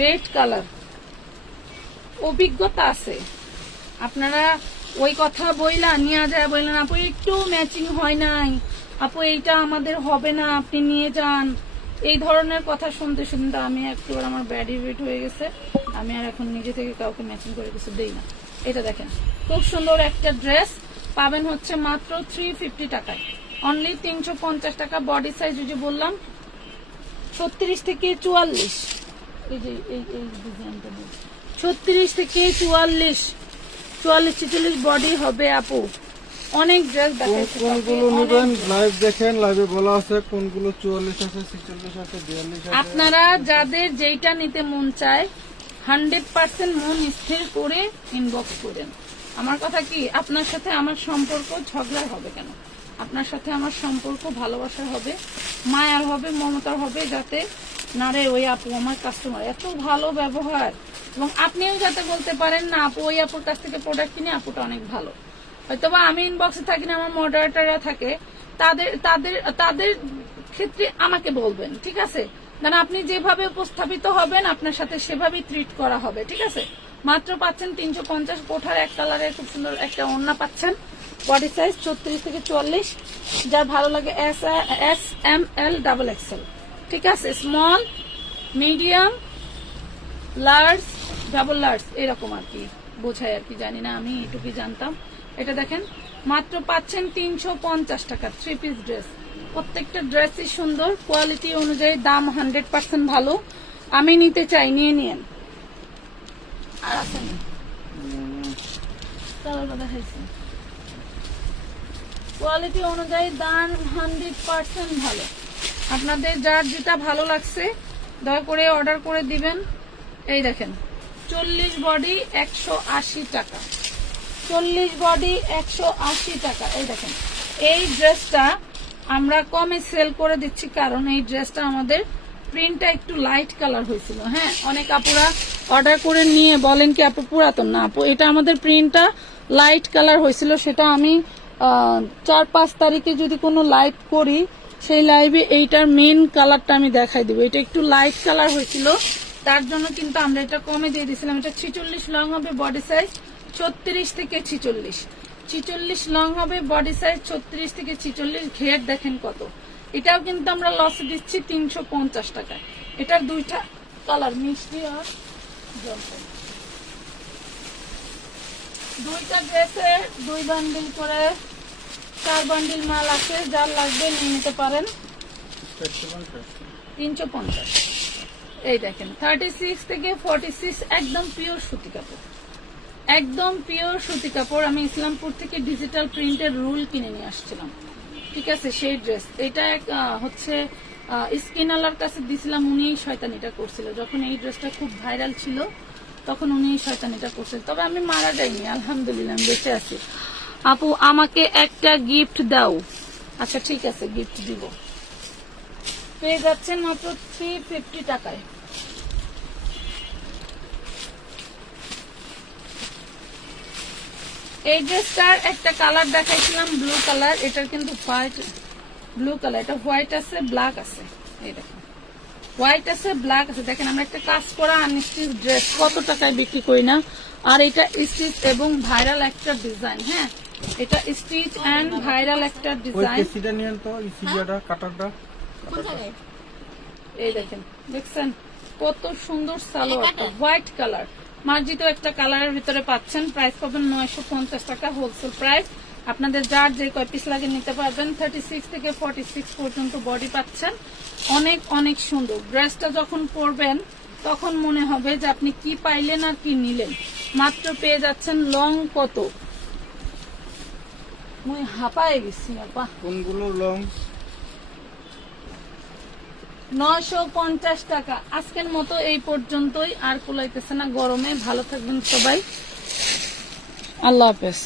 রেড কালার, অভিজ্ঞতা আছে। আপনারা ওই কথা বইলা নিয়ে যায় বললেন আপু একটু ম্যাচিং হয় নাই, আপু এইটা আমাদের হবে না, আপনি নিয়ে যান, এই ধরনের কথা শুনতে শুনতে আমি একেবারে আমার ব্যাডি ওয়েট হয়ে গেছে। আমি আর এখন নিজে থেকে কাউকে ম্যাচিং করে কিছু দেই না। এটা দেখেন খুব সুন্দর একটা ড্রেস পাবেন হচ্ছে মাত্র 350 টাকায়, অনলি 350 টাকা। বডি সাইজ যে বললাম 36 থেকে 44, এই যে এই ডিজাইনটা 36 থেকে 44, 44-46 বডি হবে আপু। অনেক ড্রেস দেখাচ্ছি। কোনগুলো নেবেন লাইভ দেখেন, লাইভে বলা আছে কোনগুলো 44 আছে, 46 আছে, 42 আছে। আপনারা যাদের যেইটা নিতে মন চায় 100% মন স্থির করে ইনবক্স করেন। আমার কথা কি, আপনার সাথে আমার সম্পর্ক ঝগড়া হবে কেন? আপনার সাথে আমার সম্পর্ক ভালোবাসার হবে, মায়ার হবে, মমতার হবে, যাতে না রে ওই আপু আমার কাস্টমার এত ভালো ব্যবহার, এবং আপনিও যাতে বলতে পারেন না আপু ওই আপুর কাছ থেকে প্রোডাক্ট কিনে আপুটা অনেক ভালো। হয়তোবা আমি ইনবক্সে থাকি না, আমার মডারেটররা থাকে, তাদের তাদের তাদের ক্ষেত্রে আমাকে বলবেন, ঠিক আছে? কারণ আপনি যেভাবে উপস্থাপিত হবেন আপনার সাথে সেভাবেই ট্রিট করা হবে, ঠিক আছে? মাত্র পাচ্ছেন 350। কোঠার এক কালারের খুব সুন্দর একটা ওড়না পাচ্ছেন, বডি সাইজ 34 থেকে 44, যার ভালো লাগে S, M, L, XXL, ঠিক আছে? Small, medium, large, double large, এরকম আর কি বোঝায় আর কি, জানি না, আমি এটুকুই জানতাম। এটা দেখেন মাত্র পাচ্ছেন 350 টাকা 3 পিস ড্রেস। প্রত্যেকটা ড্রেসই সুন্দর, কোয়ালিটি অনুযায়ী দাম 100% ভালো। আমি নিতে চাই, নিয়ে নিয়েন। আর আছে না কালারটা দেখাইছি, কোয়ালিটি অনুযায়ী দাম 100% ভালো। আপনাদের যার যেটা ভালো লাগছে দয়া করে অর্ডার করে দিবেন। এই দেখেন 40 বডি 180 টাকা, 40 বডি 180 টাকা। এই দেখেন এই ড্রেসটা আমরা কমে সেল করে দিচ্ছি, কারণ এই ড্রেসটা আমাদের প্রিন্টটা একটু লাইট কালার হয়েছিল। হ্যাঁ, অনেক আপুরা অর্ডার করে নিয়ে বলেন কি আপু পুরাতন না, আপু এটা আমাদের প্রিন্টটা লাইট কালার হয়েছিল। সেটা আমি 4-5 তারিখে যদি কোনো লাইভ করি, সেই লাইভে এইটার মেন কালারটা আমি দেখাই দিব। এটা একটু লাইট কালার হয়েছিল, তার জন্য কিন্তু আমরা এটা কমে দিয়ে দিয়েছিলাম। এটা 46 লং হবে, বডি সাইজ 36 থেকে 46, 46 লং হবে, বডি সাইজ 36 থেকে 46। ঘের দেখেন কত, এটাও কিন্তু আমরা লসে দিচ্ছি 350 টাকা। এটার দুইটা কালার, মিষ্টি আর জলপাই। দুইটা ড্রেসে 2 বান্ডিল করে 4 বান্ডিল মাল আছে, যার লাগবে নিয়ে নিতে পারেন। 350। এই দেখেন 36 থেকে 46, একদম পিওর সুতি কাপড়, একদম পিওর সুতি কাপড়। আমি ইসলামপুর থেকে ডিজিটাল প্রিন্টের রুল কিনে নিয়ে আসছিলাম, ঠিক আছে? সেই ড্রেস এটা হচ্ছে স্কিনালার কাছে দিছিলাম, উনি শয়তানিটা করছিল। যখন এই ড্রেসটা খুব ভাইরাল ছিল তখন উনি শয়তানিটা করছিল, তবে আমি মারা যাইনি, আলহামদুলিল্লাহ আমি বেঁচে আছি। আপু আমাকে একটা গিফট দাও। আচ্ছা ঠিক আছে, গিফট দিব। পেয়ে যাচ্ছেন মাত্র 350 টাকায়। এই ড্রেসটার একটা কালার দেখাইছিলাম ব্লু কালার, এটার কিন্তু হোয়াইট, ব্লু কালার, এটা হোয়াইট আছে, ব্ল্যাক আছে। এই দেখেন হোয়াইট আছে, ব্ল্যাক আছে। দেখেন আমরা একটা কাজ করা আনস্টিচ ড্রেস কত টাকায় বিক্রি করি না, আর এটা স্টিচ এবং ভাইরাল একটা ডিজাইন। হ্যাঁ, এটা স্টিচ এন্ড ভাইরাল একটা ডিজাইন। এই দেখেন, দেখছেন কত সুন্দর সালোয়ারটা, হোয়াইট কালার, মার্জিত একটা কালারের ভিতরে পাচ্ছেন। প্রাইস পাবেন 950 টাকা হোলসেল প্রাইস। আপনাদের যার যে কয় পিস লাগে নিতে পারবেন। 36 থেকে 46 পর্যন্ত বডি পাচ্ছেন। অনেক অনেক সুন্দর। ড্রেসটা যখন পরবেন তখন মনে হবে যে আপনি কি পাইলেন আর কি নিলেন। মাত্র পেয়ে যাচ্ছেন লং কত, মুই হাঁপায় গেছি আপা। কোনগুলো লং? 950 টাকা। আজকের মতো এই পর্যন্তই, আর কুলাইতেছে না গরমে। ভালো থাকবেন সবাই, আল্লাহ হাফেজ।